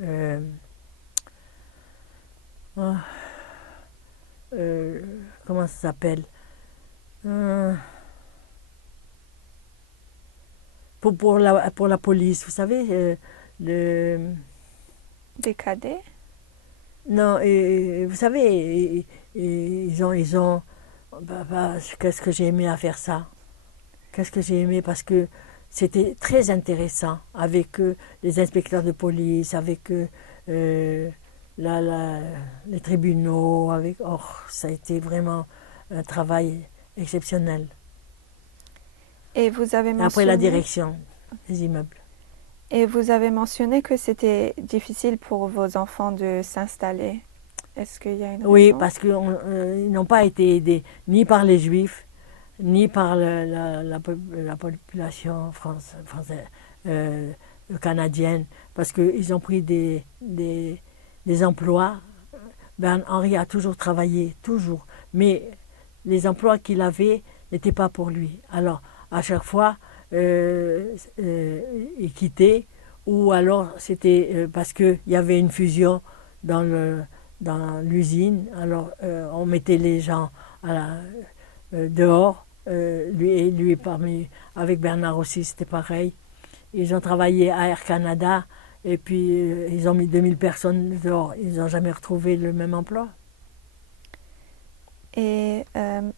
euh, oh, euh, comment ça s'appelle? Euh, pour la police, vous savez, le, Des cadets? non, et vous savez, ils ont, qu'est-ce que j'ai aimé à faire ça? Qu'est-ce que j'ai aimé parce que c'était très intéressant avec les inspecteurs de police, avec euh, la- la- les tribunaux, ça a été vraiment un travail exceptionnel. Et vous avez Et après la mentionné, direction des immeubles. et vous avez mentionné que c'était difficile pour vos enfants de s'installer. Est-ce qu'il y a une Oui, raison? parce qu'ils n'ont pas été aidés ni par les juifs, ni par la population française, euh, canadienne, parce qu'ils ont pris des emplois. Ben, Henri a toujours travaillé, toujours, mais les emplois qu'il avait n'étaient pas pour lui. Alors, à chaque fois, il quittait, ou alors c'était parce qu'il y avait une fusion dans l'usine. Alors, on mettait les gens dehors. Lui avec Bernard aussi, c'était pareil. Ils ont travaillé à Air Canada et puis ils ont mis 2000 personnes dehors. Ils n'ont jamais retrouvé le même emploi. Et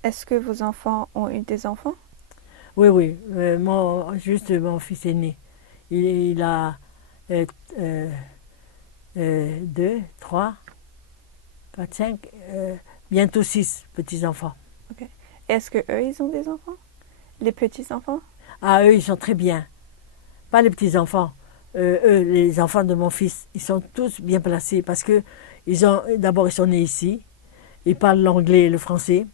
est-ce que vos enfants ont eu des enfants? Oui, oui. Juste mon fils aîné. Il a euh, euh, 2, 3, 4, 5, bientôt 6 petits-enfants. Ok. Est-ce que eux, ils ont des enfants? Les petits-enfants? Ah, eux, ils sont très bien. pas les petits-enfants. Eux, les enfants de mon fils, ils sont tous bien placés parce que d'abord, ils sont nés ici. Ils parlent l'anglais et le français.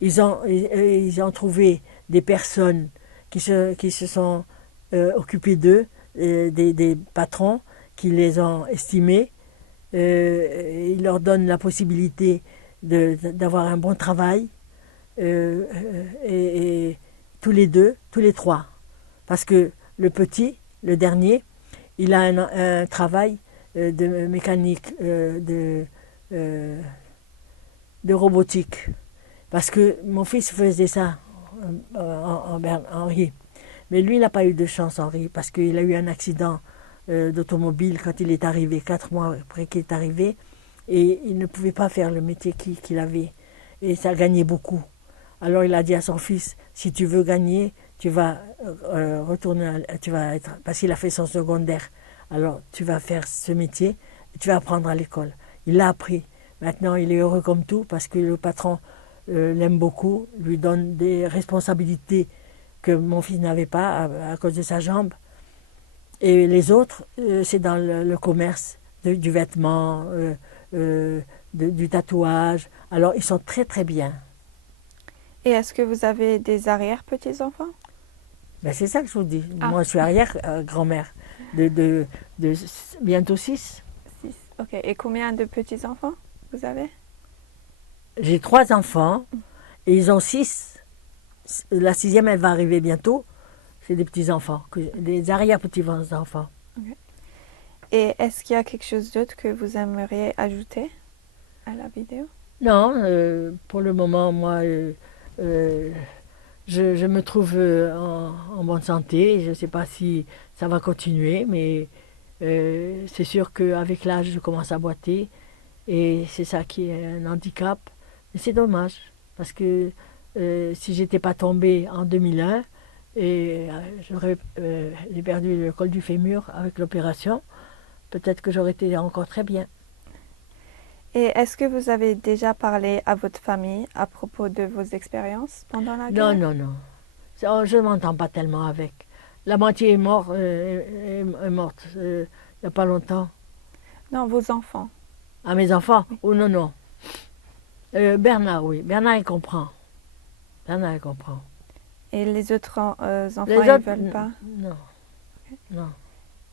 Ils ont trouvé des personnes qui se sont occupées d'eux, des patrons qui les ont estimés. Ils leur donnent la possibilité d'avoir un bon travail. Et tous les deux, tous les trois. Parce que le petit, le dernier, il a un travail de mécanique, de robotique. Parce que mon fils faisait ça, Henri. Mais lui, il n'a pas eu de chance, Henri, parce qu'il a eu un accident d'automobile quand il est arrivé, 4 mois après qu'il est arrivé, et il ne pouvait pas faire le métier qu'il avait. Et ça gagnait beaucoup. Alors il a dit à son fils, si tu veux gagner, tu vas retourner, parce qu'il a fait son secondaire, alors tu vas faire ce métier, et tu vas apprendre à l'école. Il l'a appris. Maintenant, il est heureux comme tout, parce que le patron l'aime beaucoup, lui donne des responsabilités que mon fils n'avait pas à cause de sa jambe. Et les autres, c'est dans le commerce du vêtement, du tatouage. Alors, ils sont très, très bien. Et est-ce que vous avez des arrière-petits-enfants? Ben, c'est ça que je vous dis. Ah. Moi, je suis arrière-grand-mère de bientôt 6. 6. Ok. Et combien de petits-enfants vous avez? J'ai 3 enfants et ils ont 6. La 6e, elle va arriver bientôt. C'est des petits-enfants, des arrière-petits-enfants. Okay. Et est-ce qu'il y a quelque chose d'autre que vous aimeriez ajouter à la vidéo? Non, pour le moment, moi, je me trouve en bonne santé. Je ne sais pas si ça va continuer, mais c'est sûr qu'avec l'âge, je commence à boiter. Et c'est ça qui est un handicap. Mais c'est dommage, parce que si j'étais pas tombée en 2001, j'ai perdu le col du fémur avec l'opération, peut-être que j'aurais été encore très bien. Et est-ce que vous avez déjà parlé à votre famille à propos de vos expériences pendant la guerre? Non. Je ne m'entends pas tellement avec. La moitié est morte il n'y a pas longtemps. Non, vos enfants. À mes enfants? Oui. Oh non. Bernard, oui. Bernard, il comprend. Et les autres enfants, Les ils ne autres, veulent pas? non. Okay. Non.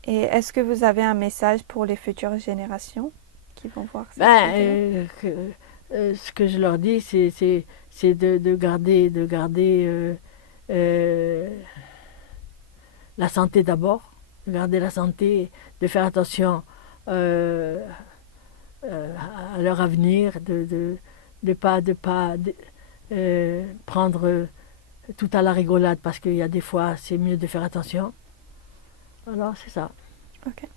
Et est-ce que vous avez un message pour les futures générations qui vont voir cette vidéo? Ce que je leur dis, c'est de garder la santé d'abord, de garder la santé, de faire attention à leur avenir, de pas prendre tout à la rigolade, parce qu'il y a des fois, c'est mieux de faire attention. Alors, c'est ça. Ok.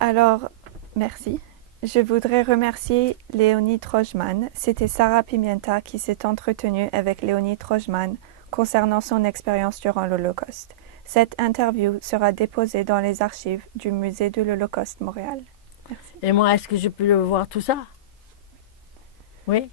Alors, merci. Je voudrais remercier Léonie Trojman. C'était Sarah Pimienta qui s'est entretenue avec Léonie Trojman concernant son expérience durant l'Holocauste. Cette interview sera déposée dans les archives du Musée de l'Holocauste Montréal. Merci. Et moi, est-ce que je peux le voir tout ça? Oui.